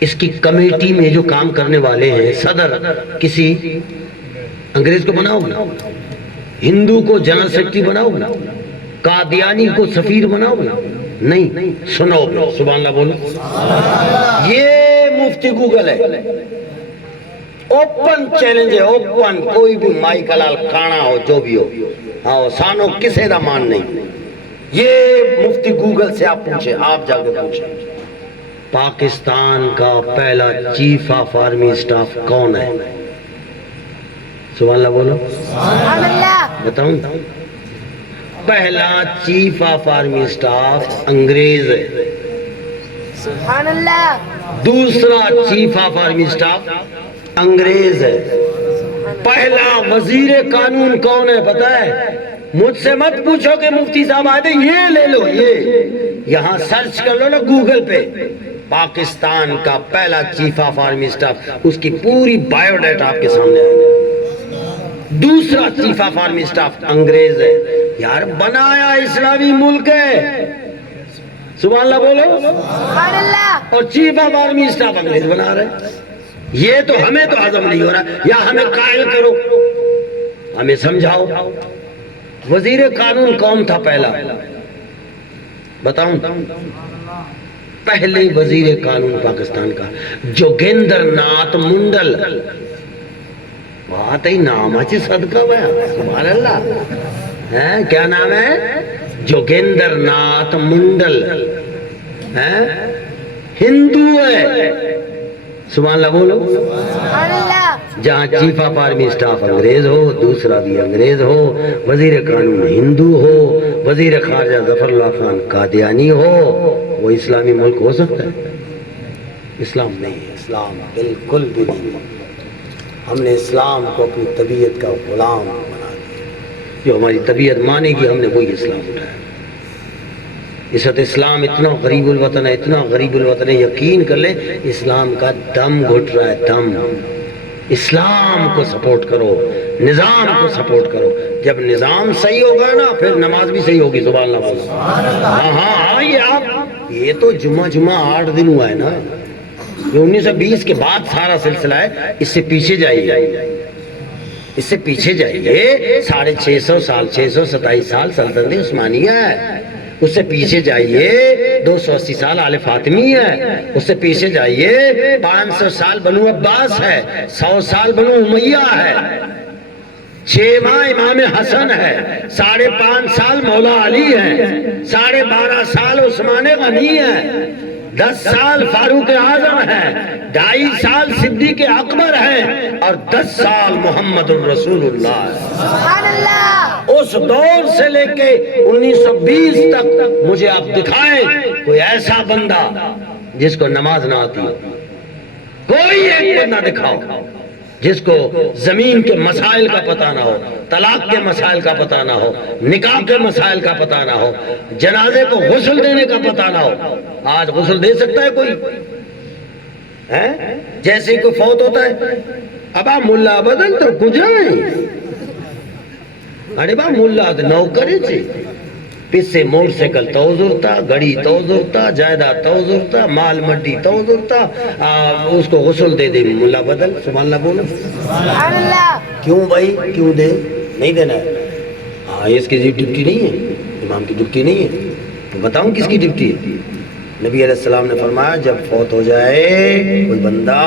اس کی کمیٹی میں جو کام کرنے والے ہیں صدر کسی انگریز کو بناؤ گے؟ ہندو کو جنرل سیکرٹری بناؤ گے؟ قادیانی کو سفیر بناؤ گے؟ نہیں. سنو سبحان اللہ بولو. یہ مفتی گوگل ہے، اوپن چیلنج ہے، اوپن. کوئی بھی مائی کلال کھانا ہو جو بھی ہو، ہاں سانو کسے دا مان نہیں. یہ مفتی گوگل سے آپ پوچھیں، آپ جا کے پوچھیں پاکستان کا پہلا چیف آف آرمی اسٹاف کون ہے؟ سبحان اللہ بولو. سبحان اللہ. بتاؤں، پہلا چیف آف آرمی اسٹاف انگریز ہے. سبحان اللہ. دوسرا چیف آف آرمی اسٹاف انگریز ہے. پہلا وزیر قانون کون ہے پتہ ہے؟ مجھ سے مت پوچھو کہ مفتی صاحب آئے تھے، یہ لے لو، یہ یہاں سرچ کر لو نا گوگل پہ. پاکستان کا پہلا چیف آف آرمی اسٹاف، اس کی پوری بایو ڈیٹا آپ کے سامنے آئے گا. دوسرا چیف آف آرمی اسٹاف انگریز ہے. یار بنایا اسلامی ملک ہے. سبحان اللہ بولو. سبحان اللہ. اور چیف آف آرمی اسٹاف انگریز بنا رہے. یہ تو ہمیں تو ہضم نہیں ہو رہا. یا ہمیں قائل کرو، ہمیں سمجھاؤ وزیر قانون کون تھا پہلا؟ بتاؤں. پہلے وزیر قانون پاکستان کا جوگیندر ناتھ منڈل. بات ہی نام اچھی صدقہ ہوا. سبحان اللہ. کیا نام ہے؟ جوگیندر ناتھ منڈل. ہندو ہے. سبحان اللہ بولو. سبحان اللہ. جہاں چیف آف آرمی اسٹاف انگریز ہو، دوسرا بھی انگریز ہو، وزیر قانون ہندو ہو، وزیر خارجہ ظفر اللہ خان قادیانی ہو، وہ اسلامی ملک ہو سکتا ہے؟ اسلام نہیں ہے. اسلام بالکل بھی نہیں ہے. ہم نے اسلام کو اپنی طبیعت کا غلام بنا دیا. جو ہماری طبیعت مانے گی ہم نے وہی اسلام اٹھایا. اس وقت اسلام اتنا غریب الوطن ہے، اتنا غریب الوطن ہے، یقین کر لیں اسلام کا دم گھٹ رہا ہے. دم اسلام کو سپورٹ کرو، نظام کو سپورٹ کرو. جب نظام صحیح ہوگا نا پھر نماز بھی صحیح ہوگی. سبحان اللہ بولو. ہاں یہ تو جمعہ 8 دن ہوا ہے نا. یہ 1920 کے بعد سارا سلسلہ ہے. اس سے پیچھے جائیے، اس سے پیچھے جائیے. 650 سال 627 سال سلطنت عثمانیہ ہے. اس سے پیچھے جائیے 280 سال آل فاطمی ہے. اس سے پیچھے جائیے 500 سال بنو عباس ہے. 100 سال بنو امیہ ہے. 6 ماہ امام حسن ہے. 5.5 سال مولا علی ہے. 12.5 سال عثمان غنی ہے. 10 سال فاروق اعظم ہے. 2.5 سال صدیق اکبر ہے. اور 10 سال محمد الرسول اللہ ہے. سبحان اللہ. اس دور سے لے کے 1920 تک مجھے آپ دکھائیں کوئی ایسا بندہ جس کو نماز نہ آتی ہو. کوئی ایک بندہ دکھاؤ جس کو زمین کے مسائل کا پتہ نہ ہو، طلاق کے مسائل کا پتہ نہ ہو، نکاح کے مسائل کا پتہ نہ ہو، جنازے کو غسل دینے کا پتہ نہ ہو. آج غسل دے سکتا ہے کوئی؟ جیسے کوئی فوت ہوتا ہے ابا ملا بدل تو کجائیں. ارے با ملا نوکری چی پسے موٹر سائیکل توزرتا، گڑی توزرتا، جائیداد توزرتا، مال مڈی توزرتا. اس کو غسل دے دے ملا بدل. سبحان اللہ بولو. سبحان اللہ. کیوں بھائی کیوں دے؟ نہیں دینا ہے. ہاں اس کی ڈپٹی نہیں ہے، امام کی ڈپٹی نہیں ہے. تو بتاؤں کس کی ڈپٹی ہے؟ نبی علیہ السلام نے فرمایا جب فوت ہو جائے کوئی بندہ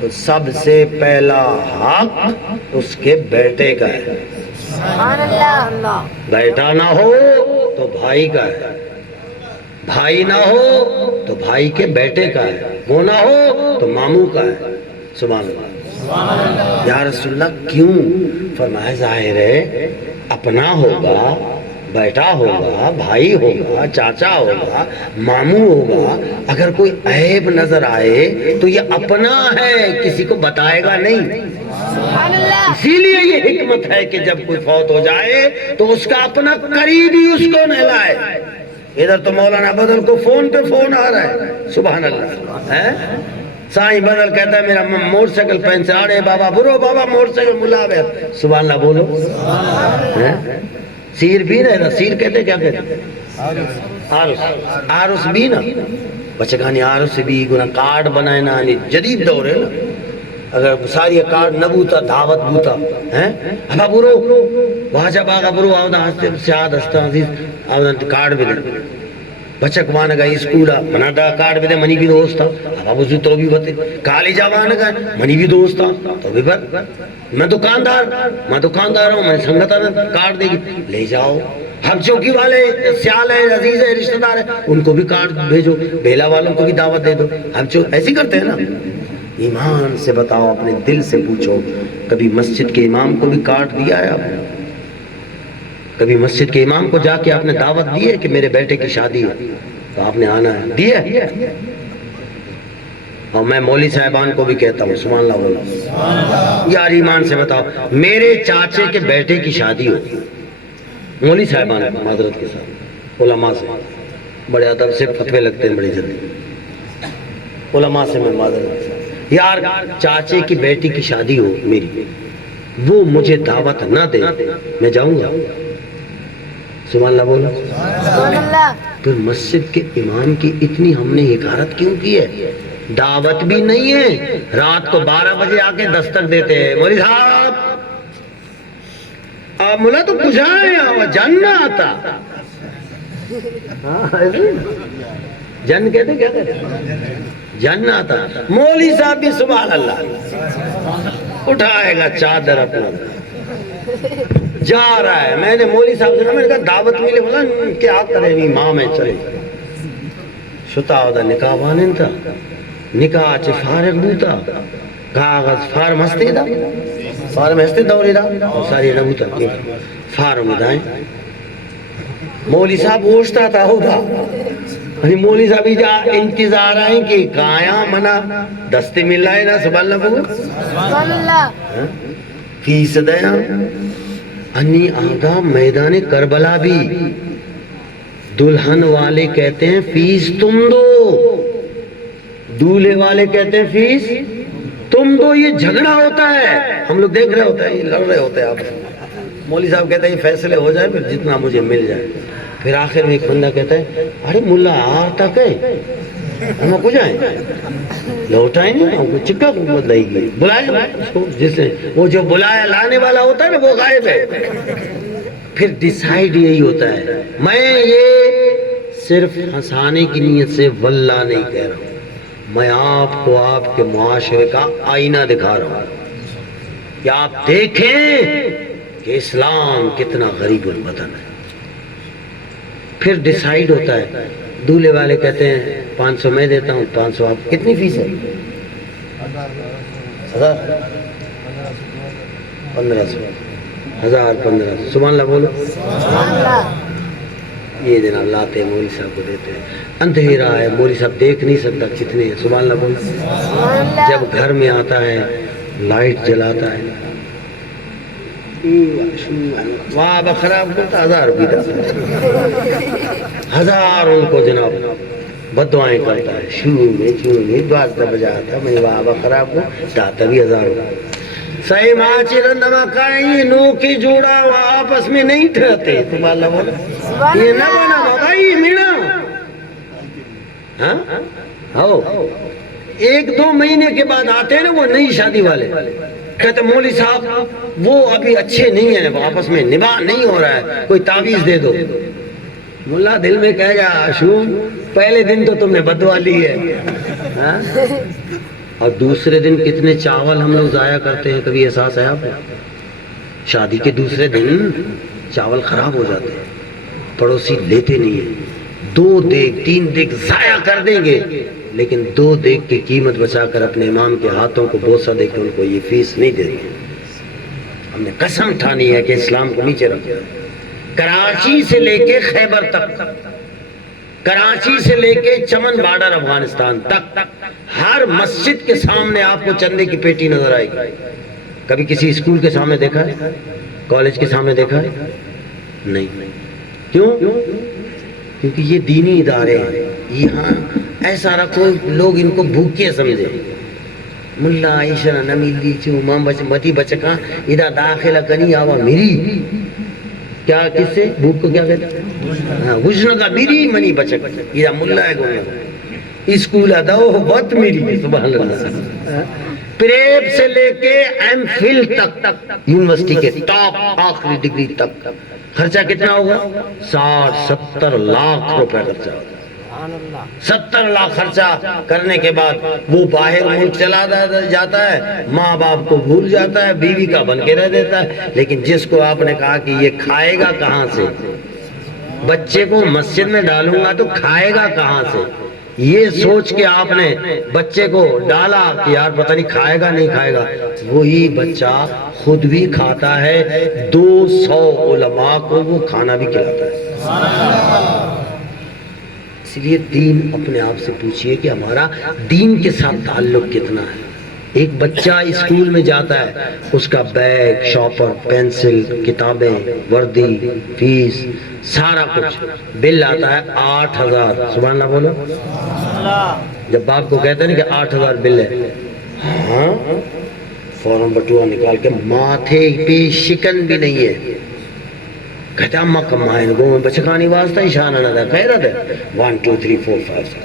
تو سب سے پہلا حق اس کے بیٹے کا ہے. سبحان اللہ. بیٹا نہ ہو تو بھائی کا ہے، بھائی نہ ہو تو بھائی کے بیٹے کا ہے، وہ نہ ہو تو ماموں کا ہے. سبحان اللہ. یا رسول اللہ کیوں؟ فرمایا ظاہر ہے اپنا ہوگا، بیٹا ہوگا، بھائی ہوگا، چاچا ہوگا، ماموں ہوگا. اگر کوئی عیب نظر آئے تو یہ اپنا ہے، کسی کو بتائے گا نہیں. سبحان اللہ. اسی لیے یہ حکمت ہے کہ جب کوئی فوت ہو جائے تو اس کا اپنا قریبی اس کو نہلائے. ادھر تو مولانا بدل کو فون پہ فون آ رہا ہے. سبحان اللہ. سائیں بدل کہتا ہے میرا موٹر سائیکل پہن سے آڑے بابا برو بابا موٹر سائیکل ملاوے. سبحان اللہ بولو. سیر بھی نا، سیر کہتے کیا کہتے؟ آرس بھی نا بچگانی. آرس بھی گنا کارڈ بنائے نا جدید دور ہے نا. اگر ساری کارڈ نہ بوتا دعوت بوتا ابا برو واجہ باغا برو آودا ہستے سیاد ہستا عزیز آودا کارڈ بھی دے بچک وانگا اسکولا منا دا کارڈ بھی دے منی بھی دوستا. ابا بزو تو بھی بتے کالجا وانگا منی بھی دوستا تو بھی بت. میں دکاندار ہوں، میں سنگتا کارڈ دے گی لے جاؤ. ہم چوکی والے سیال ہے، عزیز ہے، رشتہ دار ہے، ان کو بھی کارڈ بھیجو. بیلا والوں کو بھی دعوت دے دو. ہم ایسے کرتے ہیں نا. ایمان سے بتاؤ، اپنے دل سے پوچھو کبھی مسجد کے امام کو بھی کارڈ دیا ہے آپ نے؟ کبھی مسجد کے امام کو جا کے آپ نے دعوت دی ہے کہ میرے بیٹے کی شادی ہے تو آپ نے آنا ہے؟ دی ہے. اور میں مولوی صاحبان کو بھی کہتا ہوں سبحان اللہ بولو یار ایمان سے بتاؤ میرے چاچے کے بیٹے کی شادی ہو، مولوی صاحبان معذرت کے ساتھ علماء سے بڑے ادب سے فتوے لگتے ہیں بڑی جلدی. علماء سے میں معذرت کے ساتھ یار چاچے کی بیٹی کی شادی ہو میری، وہ مجھے دعوت نہ دے میں جاؤں گا؟ سبحان اللہ بولو. سبحان اللہ. پھر مسجد کے امام کی اتنی ہم نے حقارت کیوں کی ہے؟ دعوت بھی نہیں ہے، رات کو 12 بجے آ کے دستک دیتے ہیں مولوی صاحب آپ ملا تو پوچھائیں جن نہ آتا. جن کہتے کیا کہتے جن نہ آتا. مولوی صاحب بھی سبحان اللہ اٹھائے گا چادر اپنا جا رہا ہے. میں نے مولوی صاحب سے میں نے کہا دعوت ملے، بولا کیا کرے نہیں ماں میں چلے شتا ہوتا نکاح وانن تھا نکاح چ فارغ بوتا کاغذ فارم ہستے دا فارم ہستے دوری دا ساری نبوتا فارم دائیں. مولوی صاحب اوشتا تھا ہوتا مولوی صاحب جا انتظار آئیں کہ کایا منا دستے مل رہا ہے نا. سبحان اللہ بولو. سبحان اللہ. فیس دیا انی آگا میدان کربلا بھی دلہن والے کہتے ہیں فیس تم دو، دولہے والے کہتے ہیں فیس تم تو یہ جھگڑا ہوتا ہے، ہم لوگ دیکھ رہے ہوتے ہیں، یہ لڑ رہے ہوتے ہیں آپ، مولوی صاحب کہتے ہیں یہ فیصلے ہو جائے پھر جتنا مجھے مل جائے، پھر آخر میں ایک بندہ کہتا ہے ارے ملا آر تک ہے ہم کو جائیں لوٹائیں نہیں، ہم کو چکا کو بدلائی گئی، بلائے اس کو، جس نے وہ جو بلایا لانے والا ہوتا ہے نا وہ غائب ہے. پھر ڈیسائیڈ یہی ہوتا ہے. میں یہ صرف ہنسانے کی نیت سے واللہ نہیں کہہ رہا ہوں، میں آپ کو آپ کے معاشرے کا آئینہ دکھا رہا ہوں کہ آپ دیکھیں کہ اسلام کتنا غریب الوطن ہے. پھر ڈیسائیڈ ہوتا ہے، دولہے والے کہتے ہیں 500 میں دیتا ہوں، 500 آپ. کتنی فیس ہے؟ 1000 1500 1000 1500. سبحان اللہ بولو. یہ جناب لاتے ہیں مولوی صاحب کو دیتے ہیں. اندھیرا ہے، مولوی صاحب دیکھ نہیں سکتا کتنے ہیں. سبحان اللہ بولو. جب گھر میں آتا ہے لائٹ جلاتا ہے، واہ بخراب کرتا 1000 روپیہ دیتا، 1000 ان کو جناب بد دعائیں کرتا ہے. شروع میں 12 بجاتا میں واہ بخراب کو داتا بھی 1000 روپیہ. صحیح ماں چرندما کہیں نو کی جوڑا وہ آپس میں نہیں ٹھہرتے. تم اللہ بولا یہ نہ بنا بھائی مینا. ہاں ہو 1-2 مہینے کے بعد آتے ہیں نا وہ نئی شادی والے، کہتے مولوی صاحب وہ ابھی اچھے نہیں ہیں، آپس میں نباہ نہیں ہو رہا ہے، کوئی تعویذ دے دو. ملا دل میں کہے گا آشوم پہلے دن تو تم نے بدوا لی ہے، اور دوسرے دن کتنے چاول ہم لوگ ضائع کرتے ہیں. کبھی احساس ہے آپ؟ شادی کے دوسرے دن چاول خراب ہو جاتے ہیں، پڑوسی لیتے نہیں ہیں. 2 دیگ 3 دیگ ضائع کر دیں گے، لیکن 2 دیگ کی قیمت بچا کر اپنے امام کے ہاتھوں کو بوسہ دے کے ان کو یہ فیس نہیں دے دیں. ہم نے قسم ٹھانی ہے کہ اسلام کو نیچے رکھا. کراچی سے لے کے خیبر تک، کراچی سے لے کے چمن بارڈر افغانستان تک، ہر مسجد کے سامنے آپ کو چندے کی پیٹی نظر آئے گی. کبھی کسی اسکول کے سامنے دیکھا ہے؟ کالج کے سامنے دیکھا ہے؟ نہیں. کیوں؟ کیونکہ یہ دینی ادارے ہیں. یہاں ایسا رکھو لوگ ان کو بھوکے سمجھے. ملا عائشہ نمیلی چو مام متی بچکا ادا داخلہ کنی آوا میری، کیا کس سے بھوک کو کیا کہتے ہیں؟ غشن کا میری منی بچک ادا ملا ہے گویا اسکول اداؤ بہت میری. سبحان اللہ. پریپ سے لے کے ایم فل تک، یونیورسٹی کے ٹاپ آخری ڈگری تک خرچہ کتنا ہوگا؟ 60-70 لاکھ روپے خرچہ ہوگا. 70 لاکھ خرچہ کرنے کے بعد وہ باہر ملک چلا جاتا ہے، ماں باپ کو بھول جاتا ہے، بیوی کا بن کے رہ دیتا ہے. لیکن جس کو آپ نے کہا کہ یہ کھائے گا کہاں سے، بچے کو مسجد میں ڈالوں گا تو کھائے گا کہاں سے، یہ سوچ کے آپ نے بچے کو ڈالا کہ یار پتہ نہیں کھائے گا نہیں کھائے گا، وہی بچہ خود بھی کھاتا ہے، 200 علماء کو وہ کھانا بھی کھلاتا ہے. اس لیے دین اپنے آپ سے پوچھئے کہ ہمارا دین کے ساتھ تعلق کتنا ہے. ایک بچہ اسکول میں جاتا ہے، اس کا بیگ، شاپر، پینسل، کتابیں، وردی، فیس، سارا کچھ بل آتا ہے 8000. سبحان اللہ بولو. جب باپ کو کہتے ہیں کہ 8000 بل ہے، ہاں فوراً بٹوا نکال کے ماتھے پہ شکن بھی نہیں ہے، کہتا اماں کمائیں گو میں بچکانی واسطہ اشانہ نہ دا کہہ رہا تھا 1 2 3 4 5 6.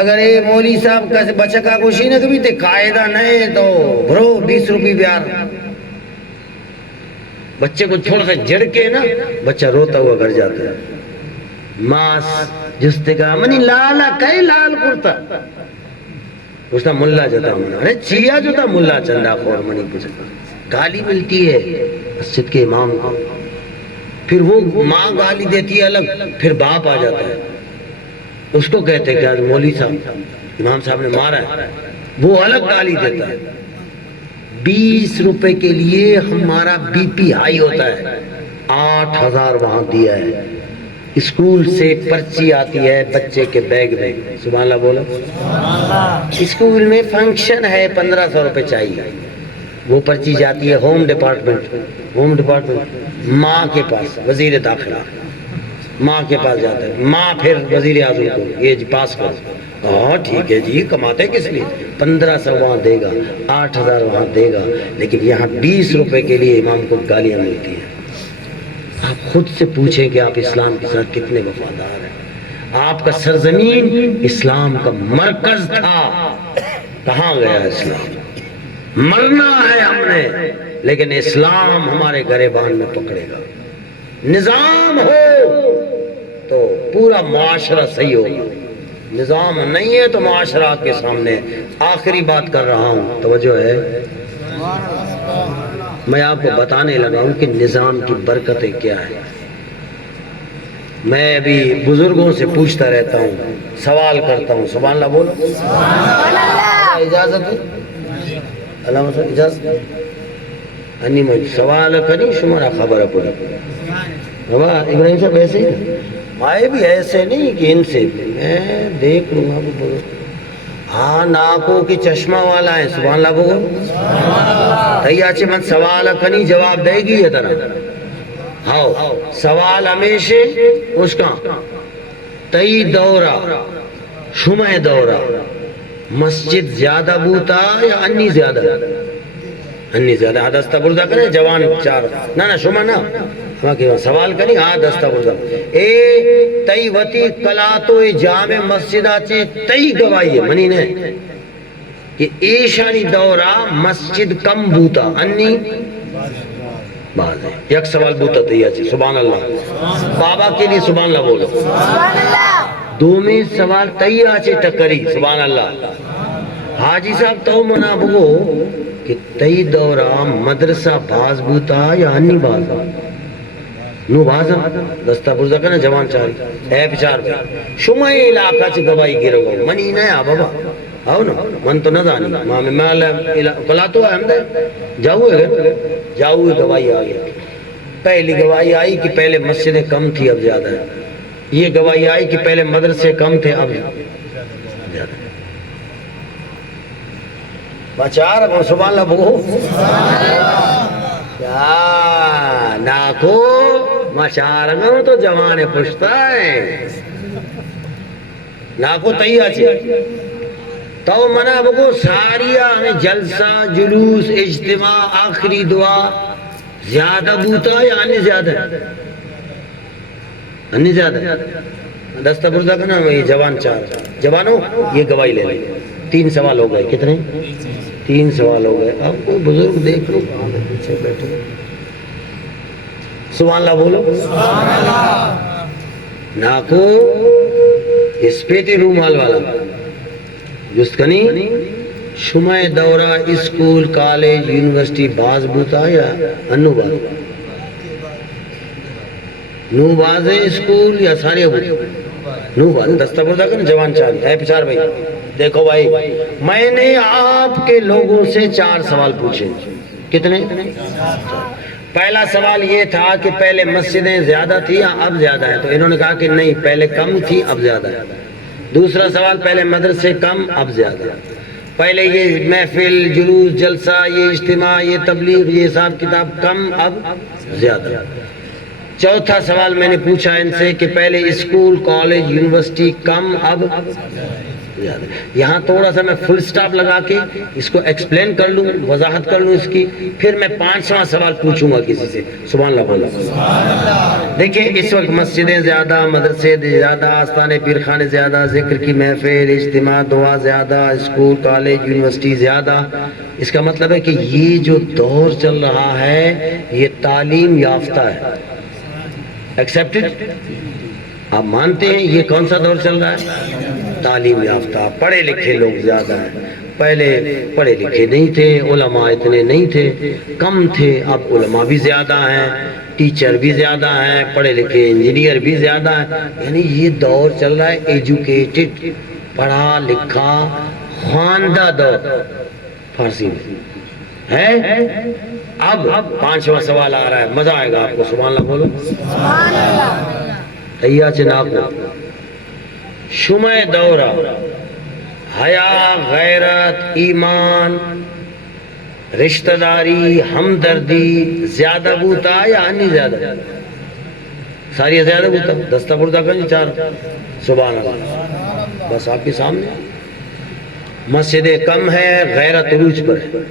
اگر یہ مولی صاحب کا بچکا کوشی نہ کبھی تے قاعدہ نہیں تو برو 20 روپی بیار. بچے کو تھوڑا سا جڑ کے نا بچہ روتا ہوا گھر جاتا ہے. ماس جستگا منی لالا کئی لال کرتا اس نے ملا جتا منا، ارے چیا جو تھا ملا چندہ خور منی بچکا. گالی ملتی ہے مسجد کے امام کو، پھر وہ ماں گالی دیتی ہے الگ، پھر باپ آ جاتا ہے، اس کو کہتے ہیں کہ آج مولوی صاحب امام صاحب نے مارا ہے، وہ الگ گالی دیتا ہے. 20 روپے کے لیے ہمارا بی پی ہائی ہوتا ہے. 8000 وہاں دیا ہے. اسکول سے پرچی آتی ہے بچے کے بیگ میں. سبحان اللہ بولو. اسکول میں فنکشن ہے 1500 روپے چاہیے، وہ پرچی جاتی ہے ہوم ڈپارٹمنٹ ماں کے پاس، وزیر داخلہ ماں کے پاس جاتا ہے، ماں پھر وزیر اعظم کو یہ پاس کرو، ہاں ٹھیک ہے جی، کماتے کس لیے؟ 1500 وہاں دے گا، 8000 وہاں دے گا، لیکن یہاں 20 روپے کے لیے امام کو گالیاں ملتی ہیں۔ آپ خود سے پوچھیں کہ آپ اسلام کے ساتھ کتنے وفادار ہیں۔ آپ کا سرزمین اسلام کا مرکز تھا، کہاں گیا اسلام؟ مرنا ہے ہم نے، لیکن اسلام ہمارے گریبان میں پکڑے گا۔ نظام ہو تو پورا معاشرہ صحیح ہوگا، نظام نہیں ہے تو معاشرہ آپ کے سامنے۔ آخری بات کر رہا ہوں، توجہ ہے، میں آپ کو بتانے لگا ہوں کہ نظام کی برکتیں کیا ہے۔ میں بھی بزرگوں سے پوچھتا رہتا ہوں، سوال کرتا ہوں، سبحان اللہ بولو، اجازت ہے؟ علامہ صاحب اجازت انی میں سوال کری شمارا خبر پڑی بابا ابراہیم صاحب ایسے ہی آئے بھی ایسے نہیں کہ ان سے میں دیکھ لوں گا بولو، ہاں ناکو کی چشمہ والا ہے، سبحان اللہ بولو، تیا چھ من سوال کنی جواب دے گی یہ طرح ہاؤ سوال ہمیشہ اس کا تئی دورہ شمع دورہ مسجد زیادہ بوتا یا انی زیادہ؟ انی زیادہ، ہاں دستہ بردہ کریں جوان چار نا شمع نا سوال کریں، ہاں دستہ بردہ اے تئی وطی کلاتو جامع مسجد آچے تئی گواہی ہے منی نے کہ ایشانی دورہ مسجد کم بوتا انی باز ہے، یک سوال بوتا تئی آچے، سبحان اللہ بابا کے لیے سبحان اللہ بولو، سبحان اللہ، دومی سوال تئی آچے ٹکری، سبحان اللہ حاجی صاحب تو منا بگو کہ تئی دورہ مدرسہ باز بوتا یا انی باز نو بازا دستہ برزہ کرنا جوان چاہی اے بچار بھائی شمع علاقہ چھ گواہی گرو گو منی نیا بابا آؤ نا من تو نہ دانی مامی میں کلا تو احمد ہے جاؤ ہے جاؤ گواہی آئی پہلی گواہی آئی کہ پہلے مسجدیں کم تھی اب زیادہ ہے، یہ گواہی آئی کہ پہلے مدرسے کم تھے اب زیادہ ہے۔ بچار اب سبحان اللہ بگو کیا ناکو مشارگوں تو جوانے پشتا ہے ناکو تئی آچے تو منا بگو ساریا ہمیں جلسہ جلوس اجتماع آخری دعا زیادہ بوتا یا انی زیادہ ہے؟ انی زیادہ ہے، دستہ بردہ کرنا یہ جوان چار جوانوں یہ گواہی لے لیں، 3 سوال ہو گئے، کتنے؟ 3 سوال ہو گئے۔ آپ کوئی بزرگ دیکھ لو پیچھے بیٹھے سبحان اللہ بولو، ناکو اس پیتی رومال والا جست کنی شمع دورہ اسکول کالج یونیورسٹی باز بوتا یا انو باز؟ نو باز ہے اسکول یا سارے بوتا؟ نو باز دستہ بردہ کرنا جوان چاہی اے پچار بھائی دیکھو بھائی میں نے آپ کے لوگوں سے 4 سوال پوچھے، کتنے؟ پہلا سوال یہ تھا کہ پہلے مسجدیں زیادہ تھی یا اب زیادہ ہے؟ تو انہوں نے کہا کہ نہیں پہلے کم تھی اب زیادہ ہے۔ دوسرا سوال پہلے مدرسے کم اب زیادہ، پہلے یہ محفل جلوس جلسہ یہ اجتماع یہ تبلیغ یہ حساب کتاب کم اب زیادہ۔ چوتھا سوال میں نے پوچھا ان سے کہ پہلے اسکول کالج یونیورسٹی کم اب زیادہ۔ یہاں تھوڑا سا میں فل سٹاپ لگا کے اس کو ایکسپلین کر لوں، وضاحت کر لوں اس کی، پھر میں 5واں سوال پوچھوں گا کسی سے، سبحان اللہ بولا۔ دیکھیں اس وقت مسجدیں زیادہ، مدرسے زیادہ، آستانے پیرخانے زیادہ، ذکر کی محفل اجتماع دعا زیادہ، اسکول کالج یونیورسٹی زیادہ۔ اس کا مطلب ہے کہ یہ جو دور چل رہا ہے یہ تعلیم یافتہ ہے، ایکسیپٹڈ؟ آپ مانتے ہیں یہ کون سا دور چل رہا ہے؟ تعلیم یافتہ، پڑھے لکھے لوگ زیادہ ہیں، پہلے پڑھے لکھے نہیں تھے، علماء اتنے نہیں تھے، کم تھے، اب علماء بھی زیادہ ہیں، ٹیچر بھی زیادہ ہیں، پڑھے لکھے انجینئر بھی زیادہ ہیں، یعنی یہ دور چل رہا ہے ایجوکیٹڈ، پڑھا لکھا خواندہ دور فارسی میں ہے۔ اب 5واں سوال آ رہا ہے، مزہ آئے گا آپ کو، سبحان اللہ بولو، سبحان اللہ، تیہ چناکو شمع دورہ حیا غیرت ایمان رشتہ داری ہمدردی زیادہ بوتا یا انی زیادہ؟ ساری زیادہ بوتا، دستہ بردہ کریں 4 سبحان اللہ بس آپ کے سامنے. مسجدیں کم ہے، غیرت عروج پر ہے.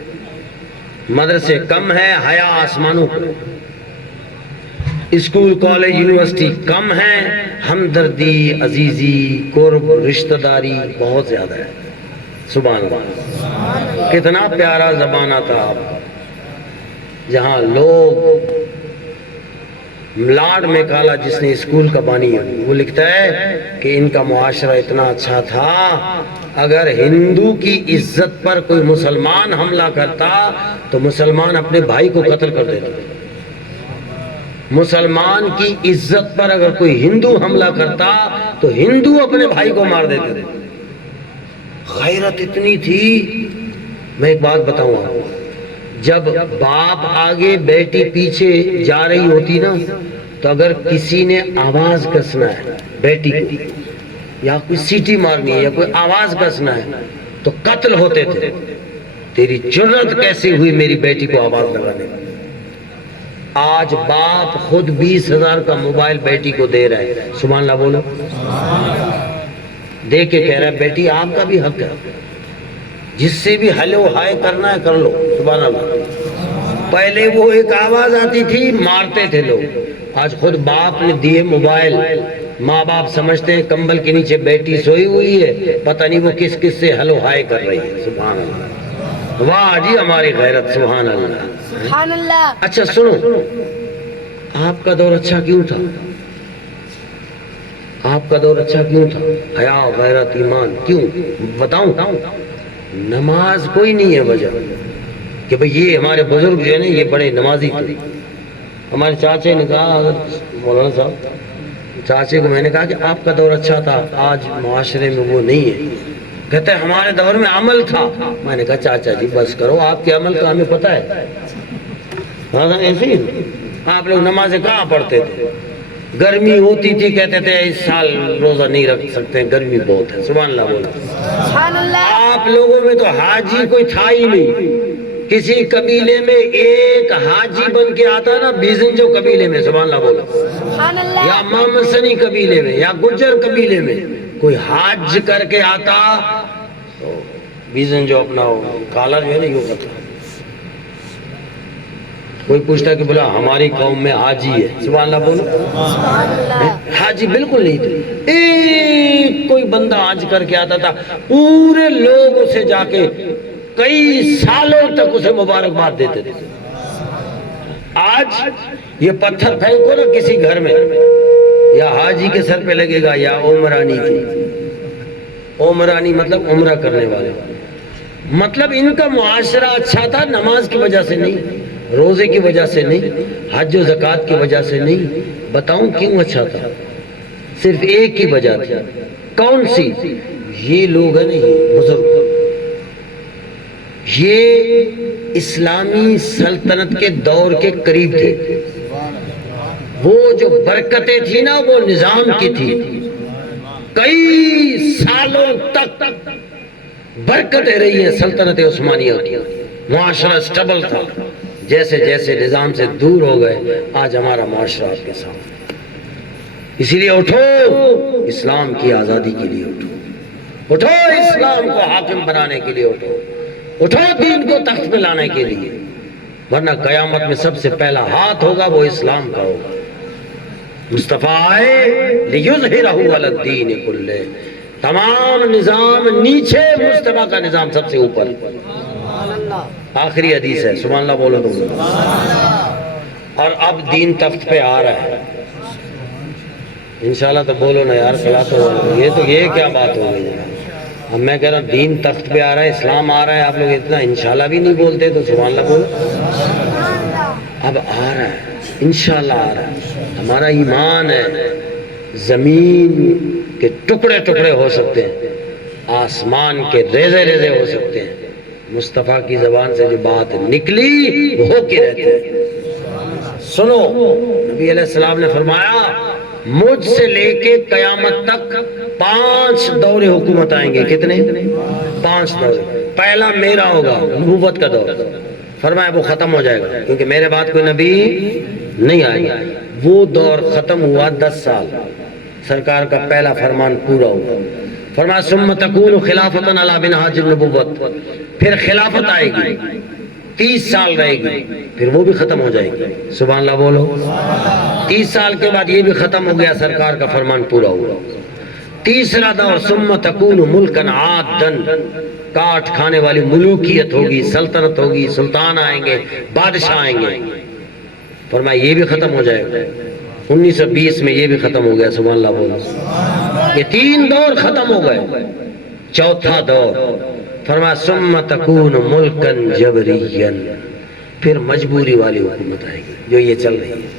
مدرسے کم ہے، حیا آسمانوں پر. اسکول کالج یونیورسٹی کم ہیں، ہمدردی، عزیزی، قرب، رشتہ داری بہت زیادہ ہے. سبحان اللہ. کتنا پیارا زمانہ تھا آپ کا، جہاں لوگ لاڈ میں کالا جس نے اسکول کا بانی ہے، وہ لکھتا ہے کہ ان کا معاشرہ اتنا اچھا تھا، اگر ہندو کی عزت پر کوئی مسلمان حملہ کرتا تو مسلمان اپنے بھائی کو قتل کر دیتا. مسلمان کی عزت پر اگر کوئی ہندو حملہ کرتا تو ہندو اپنے بھائی کو مار دیتے تھے. غیرت اتنی تھی. میں ایک بات بتاؤں آپ کو، جب باپ آگے بیٹی پیچھے جا رہی ہوتی نا، تو اگر کسی نے آواز کسنا ہے بیٹی کو، یا کوئی سیٹی مارنی ہے یا کوئی آواز کسنا ہے، تو قتل ہوتے تھے. تیری جرت کیسے ہوئی میری بیٹی کو آواز لگانے کی؟ آج باپ خود 20,000 کا موبائل بیٹی کو دے رہا ہے. سبحان اللہ بولو. دے کے کہہ رہا ہے بیٹی آپ کا بھی حق ہے، جس سے بھی ہلو ہائے کرنا ہے کر لو. سبحان اللہ. پہلے وہ ایک آواز آتی تھی مارتے تھے لوگ، آج خود باپ نے دیے موبائل. ماں باپ سمجھتے ہیں کمبل کے نیچے بیٹی سوئی ہوئی ہے، پتہ نہیں وہ کس کس سے ہلو ہائے کر رہی ہے. سبحان اللہ. واہ جی ہماری غیرت. سبحان اللہ. سبحان اللہ. اچھا سنو، آپ کا دور اچھا کیوں تھا؟ آپ کا دور اچھا کیوں تھا؟ حیا، غیرت، ایمان کیوں؟ بتاؤں. نماز کوئی نہیں ہے وجہ کہ بھئی یہ ہمارے بزرگ جو ہیں نا یہ بڑے نمازی تھے. ہمارے چاچے نے کہا، مولانا صاحب چاچے کو میں نے کہا کہ آپ کا دور اچھا تھا، آج معاشرے میں وہ نہیں ہے. کہتے ہیں ہمارے دور میں عمل تھا. میں نے کہا چاچا جی بس کرو، آپ کے عمل کا ہمیں پتہ ہے. ایسے ہی آپ لوگ نمازیں کہاں پڑھتے تھے؟ گرمی ہوتی تھی کہتے تھے اس سال روزہ نہیں رکھ سکتے، گرمی بہت ہے. سبحان اللہ بولا. سبحان اللہ. آپ لوگوں میں تو حاجی کوئی تھا ہی نہیں. کسی قبیلے میں ایک حاجی بن کے آتا نا، بیزنجو قبیلے میں، سبحان اللہ بولا، سبحان اللہ. یا مامسنی قبیلے میں یا گجر قبیلے میں کوئی حاج کر کے آتا تو بیزنجو اپنا کالا جو ہے نا یوں کرتا. کوئی پوچھتا کہ بولا ہماری قوم میں حاجی ہے. سبحان اللہ بولو. سبحان اللہ. حاجی بالکل نہیں تھے. ایک کوئی بندہ حج کر کے آتا تھا، پورے لوگ اسے جا کے کئی سالوں تک اسے مبارکباد دیتے تھے. آج یہ پتھر پھینکو نا کسی گھر میں، یا حاجی کے سر پہ لگے گا یا عمرانی کی. عمرانی مطلب عمرہ کرنے والے. مطلب ان کا معاشرہ اچھا تھا نماز کی وجہ سے نہیں، روزے کی وجہ سے نہیں، حج و زکوٰۃ کی وجہ سے نہیں. بتاؤں کیوں اچھا تھا؟ صرف ایک ہی وجہ تھی. کون سی؟ یہ لوگ ہیں نا، یہ بزرگ، یہ اسلامی سلطنت کے دور کے قریب تھے. وہ جو برکتیں تھی نا وہ نظام کی تھی. کئی سالوں تک برکتیں رہی ہیں سلطنت عثمانیہ کی. معاشرہ سٹیبل تھا. جیسے جیسے نظام سے دور ہو گئے آج ہمارا معاشرہ آپ کے سامنے. اسی لیے اٹھو، اسلام کی آزادی کے لیے اٹھو. اٹھو اسلام کو حاکم بنانے کے لیے اٹھو. اٹھو دین کو تخت پہ لانے کے لیے، ورنہ قیامت میں سب سے پہلا ہاتھ ہوگا وہ اسلام کا ہوگا. مصطفیٰ آئے لیظہرہ علی الدین کلہ. تمام نظام نیچے، مصطفیٰ کا نظام سب سے اوپر. آخری حدیث ہے. سبحان اللہ بولو تم. اور اب دین تخت پہ آ رہا ہے انشاءاللہ. تو بولو نا یار، یہ کیا بات ہو گئی؟ اب میں کہہ رہا ہوں دین تخت پہ آ رہا ہے، اسلام آ رہا ہے، آپ لوگ اتنا انشاءاللہ بھی نہیں بولتے. تو سبحان اللہ بولو. اب آ رہا ہے، انشاءاللہ آ رہا ہے. ہمارا ایمان ہے زمین کے ٹکڑے ٹکڑے ہو سکتے ہیں، آسمان کے ریزے ریزے ہو سکتے ہیں. مصطفیٰ کی زبان سے جو بات نکلی وہ ہو کے رہتے ہیں. سنو، نبی علیہ السلام نے فرمایا مجھ سے لے کے قیامت تک 5 دور حکومت آئیں گے. کتنے؟ 5 دور. پہلا میرا ہوگا، نبوت کا دور. فرمایا وہ ختم ہو جائے گا کیونکہ میرے بعد کوئی نبی نہیں آئے گا. وہ دور ختم ہوا 10 سال. سرکار کا پہلا فرمان پورا ہوا. فرمایا ثم تکون خلافۃ علی منہاج النبوۃ، پھر خلافت آئے گی 30 سال رہے گی، پھر وہ بھی ختم ہو جائے گی. سبحان اللہ بولو. 30 سال کے بعد یہ بھی ختم ہو گیا، سرکار کا فرمان پورا ہوا. تیسرا دور ثم تکون ملکا عادا، کاٹ کھانے والی ملوکیت ہوگی، سلطنت ہوگی، سلطان آئیں گے، بادشاہ آئیں گے. فرمایا یہ بھی ختم ہو جائے گا. 1920 میں یہ بھی ختم ہو گیا. سبحان اللہ بولو. یہ 3 دور ختم ہو گئے. چوتھا دور فرمایا ثم تکون ملکا جبریا، پھر مجبوری والی حکومت آئے گی جو یہ چل رہی ہے.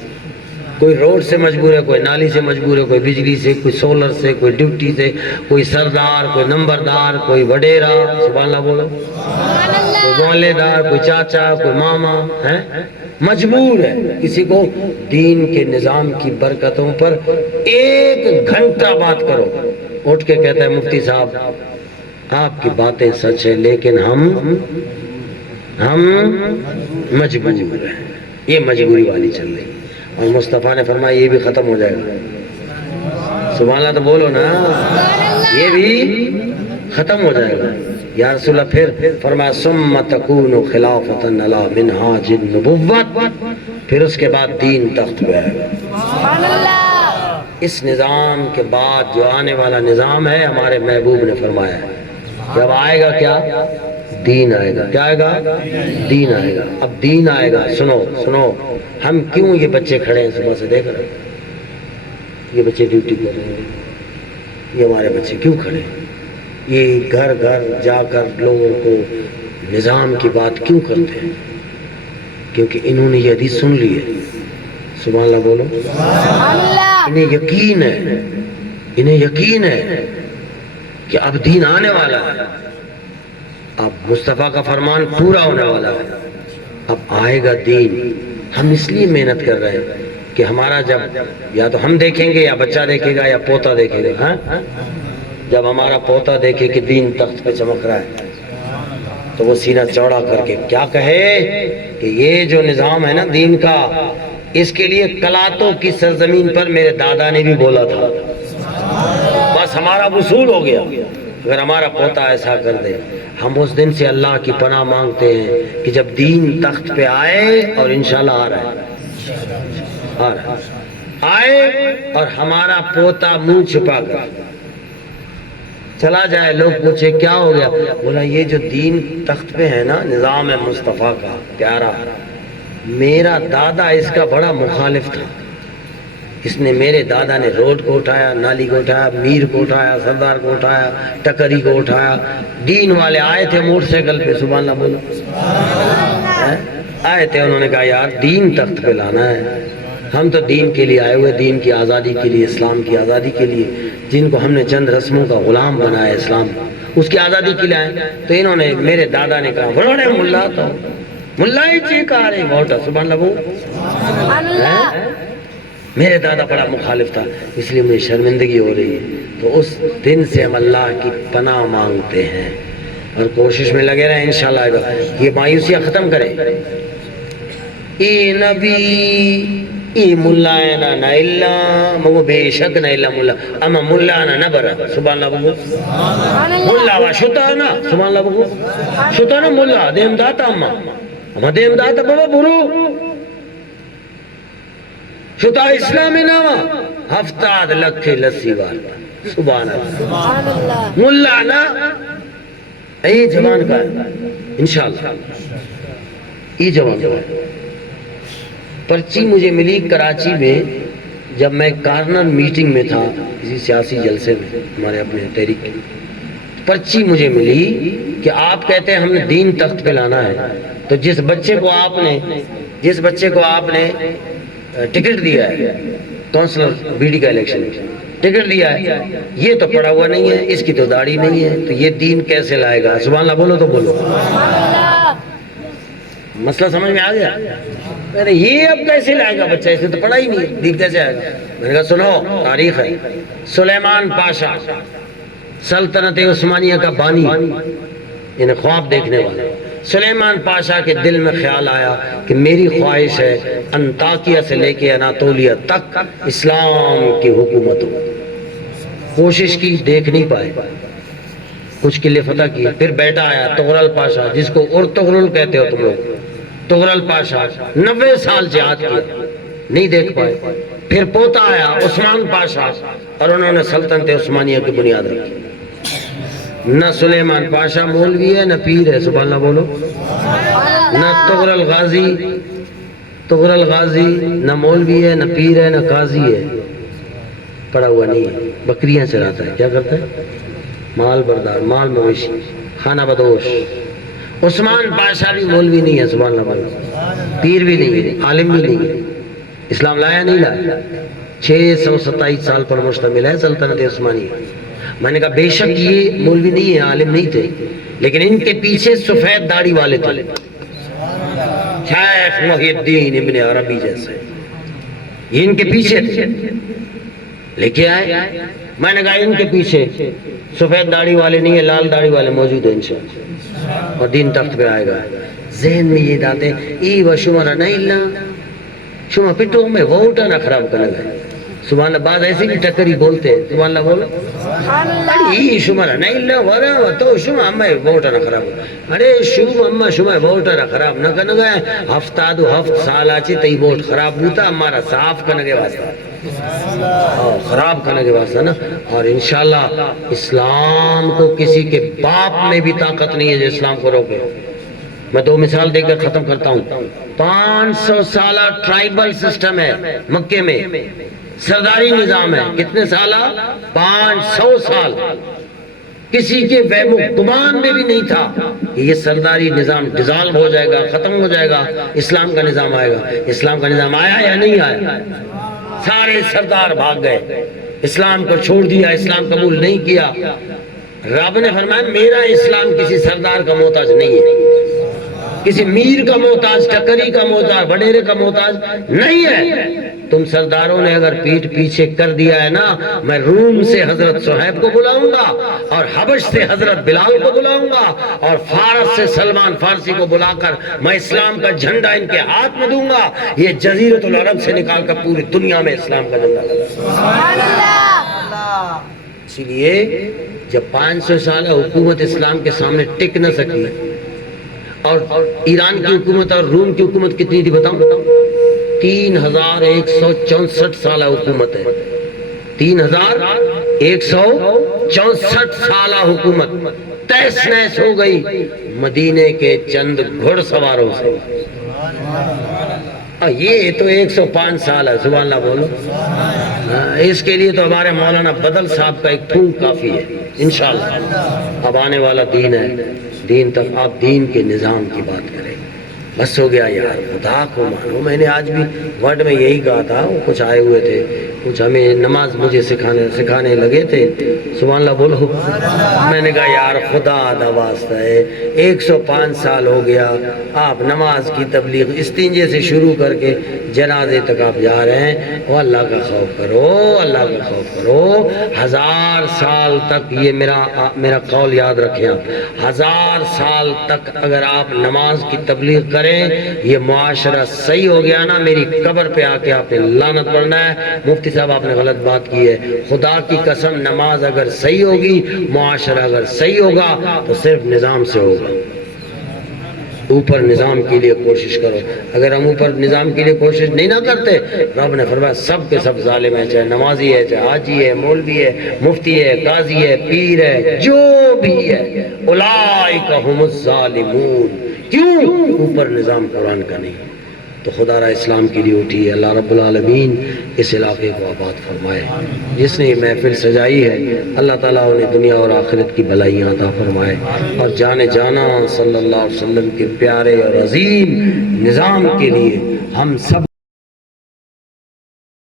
کوئی روڈ سے مجبور ہے، کوئی نالی سے مجبور ہے، کوئی بجلی سے، کوئی سولر سے، کوئی ڈیوٹی سے، کوئی سردار، کوئی نمبردار، کوئی وڈیرا. سبحان اللہ بولو. کوئی محلے دار، کوئی چاچا، کوئی ماما ہے، مجبور ہے. کسی کو دین کے نظام کی برکتوں پر 1 گھنٹہ بات کرو، اٹھ کے کہتا ہے مفتی صاحب آپ کی باتیں سچ ہے لیکن ہم مجبور ہیں. یہ مجبوری والی چل رہی. اور مصطفیٰ نے فرمایا یہ بھی ختم ہو جائے گا. سبحان اللہ تو بولو نا. یہ بھی ختم ہو جائے گا. یا رسول اللہ پھر فرمایا ثم تکون خلافۃ علی منہاج النبوۃ، پھر اس کے بعد دین تخت پہ آئے گا. سبحان اللہ. اس نظام کے بعد جو آنے والا نظام ہے، ہمارے محبوب نے فرمایا ہے کہ اب آئے گا کیا؟ دین آئے گا. کیا آئے گا؟ دین آئے گا. اب دین آئے گا. سنو ہم کیوں یہ بچے کھڑے ہیں صبح سے دیکھ رہے ہیں، یہ بچے ڈیوٹی کر رہے ہیں، یہ ہمارے بچے کیوں کھڑے ہیں؟ یہ گھر گھر جا کر لوگوں کو نظام کی بات کیوں کرتے ہیں؟ کیونکہ انہوں نے یہ حدیث سن لی ہے. سبحان اللہ بولو. سبحان اللہ. انہیں یقین ہے کہ اب دین آنے والا ہے، اب مصطفیٰ کا فرمان پورا ہونے والا ہے، اب آئے گا دین. ہم اس لیے محنت کر رہے ہیں کہ ہمارا جب یا تو ہم دیکھیں گے یا بچہ دیکھے گا یا پوتا دیکھے گا. ہاں جب ہمارا پوتا دیکھے کہ دین تخت پہ چمک رہا ہے تو وہ سینہ چوڑا کر کے کیا کہے کہ یہ جو نظام ہے نا دین کا، اس کے لیے کلاتوں کی سرزمین پر میرے دادا نے بھی بولا تھا. بس ہمارا وصول ہو گیا. اگر ہمارا پوتا ایسا کر دے، ہم اس دن سے اللہ کی پناہ مانگتے ہیں کہ جب دین تخت پہ آئے، اور انشاءاللہ آ رہا ہے آئے، اور ہمارا پوتا منہ چھپا کر چلا جائے، لوگ پوچھے کیا ہو گیا؟ بولا یہ جو دین تخت پہ ہے نا، نظام ہے مصطفیٰ کا پیارا، میرا دادا اس کا بڑا مخالف تھا. اس نے میرے دادا نے روڈ کو اٹھایا، نالی کو اٹھایا، میر کو اٹھایا، سردار کو اٹھایا، ٹکری کو اٹھایا. دین والے آئے تھے موٹر سائیکل پہ. سبحان اللہ بولو. آئے تھے، انہوں نے کہا یار دین تخت پہ لانا ہے. ہم تو دین کے لیے آئے ہوئے، دین کی آزادی کے لیے، اسلام کی آزادی کے لیے، جن کو ہم نے چند رسموں کا غلام بنایا اسلام، اس کی آزادی کے لیے آئے. تو انہوں نے، میرے دادا نے کہا بڑے ملا تو ملا ہی چیکا رہے موٹا. سبحان اللہ. سبحان اللہ. میرے دادا بڑا مخالف تھا، اس لیے مجھے شرمندگی ہو رہی ہے. تو اس دن سے ہم اللہ کی پناہ مانگتے ہیں اور کوشش میں لگے رہے انشاءاللہ آئے گا. یہ مایوسیاں ختم کریں. اے نبی اے ملا نہ اللہ مگو بے شک نہ اللہ ملا اما ملا نہ برا. سبحان اللہ بگو. ملا وا شتا نا. سبحان اللہ بگو. شتا نا ملا دیم داتا اما دیم داتا بابا برو شتا اسلامی ناما ہفتاد لکھ لسی وار. سبحان اللہ. ملا نا اے جوان کا ہے انشاءاللہ. یہ جوان کا ہے. پرچی مجھے ملی کراچی میں، جب میں کارنر میٹنگ میں تھا کسی سیاسی جلسے میں ہمارے اپنے تحریک کی. پرچی مجھے ملی کہ آپ کہتے ہیں ہم نے دین تخت پہ لانا ہے، تو جس بچے کو آپ نے ٹکٹ دیا ہے کونسلر بی ڈی کا الیکشن میں ٹکٹ دیا ہے، یہ تو پڑھا ہوا نہیں ہے، اس کی تو داڑھی نہیں ہے، تو یہ دین کیسے لائے گا؟ سبحان اللہ بولو تو بولو. مسئلہ سمجھ میں آ گیا؟ یہ اب کیسے لائے گا بچہ، اسے تو پڑھا ہی نہیں، دین کیسے آئے گا؟ میں نے کہا سنو تاریخ ہے. سلیمان پاشا سلطنت عثمانیہ کا بانی، یعنی خواب دیکھنے والا. سلیمان پاشا کے دل میں خیال آیا کہ میری خواہش ہے انطاکیہ سے لے کے اناطولیہ تک اسلام کی حکومت ہو. کوشش کی، دیکھ نہیں پائے، کچھ قلعے فتح کیے، پھر بیٹا آیا تغرل پاشا، جس کو ارطغرل کہتے ہو تم لوگ، تغرل پاشا 90 سال جہاد کیا، نہیں دیکھ پائے، پھر پوتا آیا عثمان پاشا، اور انہوں نے سلطنت عثمانیہ کی بنیاد رکھی۔ نہ سلیمان پاشا مولوی ہے، نہ پیر ہے، سبحان اللہ بولو، نہ تغرل غازی نہ مولوی ہے، نہ پیر ہے، نہ قاضی ہے، پڑا ہوا نہیں ہے، بکریاں چراتا ہے، کیا کرتا ہے؟ مال بردار، مال مویشی، خانہ بدوش۔ عثمان پاشا بھی مولوی نہیں ہے، سبحان اللہ بولو، پیر بھی نہیں ہے، عالم بھی نہیں ہے، اسلام لایا نہیں لایا، 627 سال پر مشتمل ہے سلطنت عثمانیہ۔ میں نے کہا بے شک یہ مولوی نہیں ہے، عالم نہیں تھے، لیکن ان کے پیچھے سفید داڑھی والے تھے، شیخ محی الدین ابن عربی جیسے، یہ ان کے پیچھے تھے، لکھے آئے۔ میں نے کہا ان کے پیچھے سفید داڑھی والے نہیں ہے، لال داڑھی والے موجود ہیں انشاءاللہ، اور دین تخت پہ آئے گا۔ ذہن میں یہ داتے ای و شمارا نہیں اللہ شما پٹو میں ووٹا نہ خراب کرنے گئے، سبحان اللہ، بعض ایسے بھی ٹکری بولتے ہیں، سبحان اللہ بولو، ای شمارا نہیں اللہ ورا و تو شما اما ووٹا نہ خراب، ارے شما اما شما ووٹا نہ خراب نہ کرنے گئے، ہفتہ دو ہفت سال آچے تی ووٹ خراب ہوتا، ہمارا صاف کرنے کے واسطہ، خراب کرنے کے واسطہ نا۔ اور انشاءاللہ اسلام کو کسی کے باپ میں بھی طاقت نہیں ہے جو اسلام کو روکے۔ میں دو مثال دے کر ختم کرتا ہوں۔ 500 سالہ ٹرائبل سسٹم ہے مکے میں، سرداری نظام ہے، کتنے سالہ؟ 500 سال۔ کسی کے وہم و گمان میں بھی نہیں تھا کہ یہ سرداری نظام ڈیزالو ہو جائے گا، ختم ہو جائے گا، اسلام کا نظام آئے گا۔ اسلام کا نظام آیا یا نہیں آیا؟ سارے سردار بھاگ گئے، اسلام کو چھوڑ دیا، اسلام قبول نہیں کیا۔ رب نے فرمایا میرا اسلام کسی سردار کا محتاج نہیں ہے، کسی میر کا محتاج، ٹکری کا محتاج، بڈیرے کا محتاج نہیں ہے۔ تم سرداروں نے اگر پیٹ پیچھے کر دیا ہے نا، میں روم سے حضرت صہیب کو بلاؤں گا، اور حبش سے حضرت بلال کو بلاؤں گا، اور فارس سے سلمان فارسی کو بلا کر میں اسلام کا جھنڈا ان کے ہاتھ میں دوں گا، یہ جزیرۃ العرب سے نکال کر پوری دنیا میں اسلام کا جھنڈا لگا۔ اسی لیے جب 500 سالہ حکومت اسلام کے سامنے ٹک نہ سکی، اور ایران کی حکومت اور روم کی حکومت کتنی تھی بتاؤں؟ 3164 سالہ حکومت ہے، 3164 سالہ حکومت تہس نہس ہو گئی مدینے کے چند گھڑ سواروں سے۔ یہ تو 105 سال ہے، سبحان اللہ بولو۔ اس کے لیے تو ہمارے مولانا بدل صاحب کا ایک پھونک کافی ہے انشاءاللہ۔ اب آنے والا دین ہے، دین تک آپ دین کے نظام کی بات کریں، بس ہو گیا یار، خدا کو مانو۔ میں نے آج بھی ورڈ میں یہی کہا تھا، وہ کچھ آئے ہوئے تھے، کچھ ہمیں نماز مجھے سکھانے لگے تھے، سبحان اللہ بولو۔ میں نے کہا یار خدا دا واسطہ ہے، 105 سال ہو گیا، آپ نماز کی تبلیغ استنجے سے شروع کر کے جنازے تک آپ جا رہے ہیں، وہ اللہ کا خوف کرو، اللہ کا خوف کرو۔ 1000 سال تک یہ میرا قول یاد رکھیں آپ، 1000 سال تک اگر آپ نماز کی تبلیغ کریں، یہ معاشرہ صحیح ہو گیا نا، میری قبر پہ آ کے آپ نے لعنت پڑھنا ہے، مفتی صاحب آپ نے غلط بات کی ہے۔ خدا کی قسم نماز اگر صحیح ہوگی، معاشرہ اگر صحیح ہوگا تو صرف نظام سے ہوگا۔ اوپر نظام کے لیے کوشش کرو، اگر ہم اوپر نظام کے لیے کوشش نہیں نہ کرتے، رب نے فرمایا سب کے سب ظالم ہیں، چاہے نمازی ہے، چاہے حاجی ہے، مولوی ہے، مفتی ہے، قاضی ہے، پیر ہے، جو بھی ہے، اولئک هم الظالمون۔ کیوں؟ اوپر نظام قرآن کا نہیں۔ تو خدا را اسلام کے لیے اٹھیے، اللہ رب العالمین اس علاقے کو آباد فرمائے۔ جس نے یہ محفل سجائی ہے اللہ تعالیٰ انہیں دنیا اور آخرت کی بھلائیاں عطا فرمائے، اور جانے جانا صلی اللہ علیہ وسلم کے پیارے اور عظیم نظام کے لیے ہم سب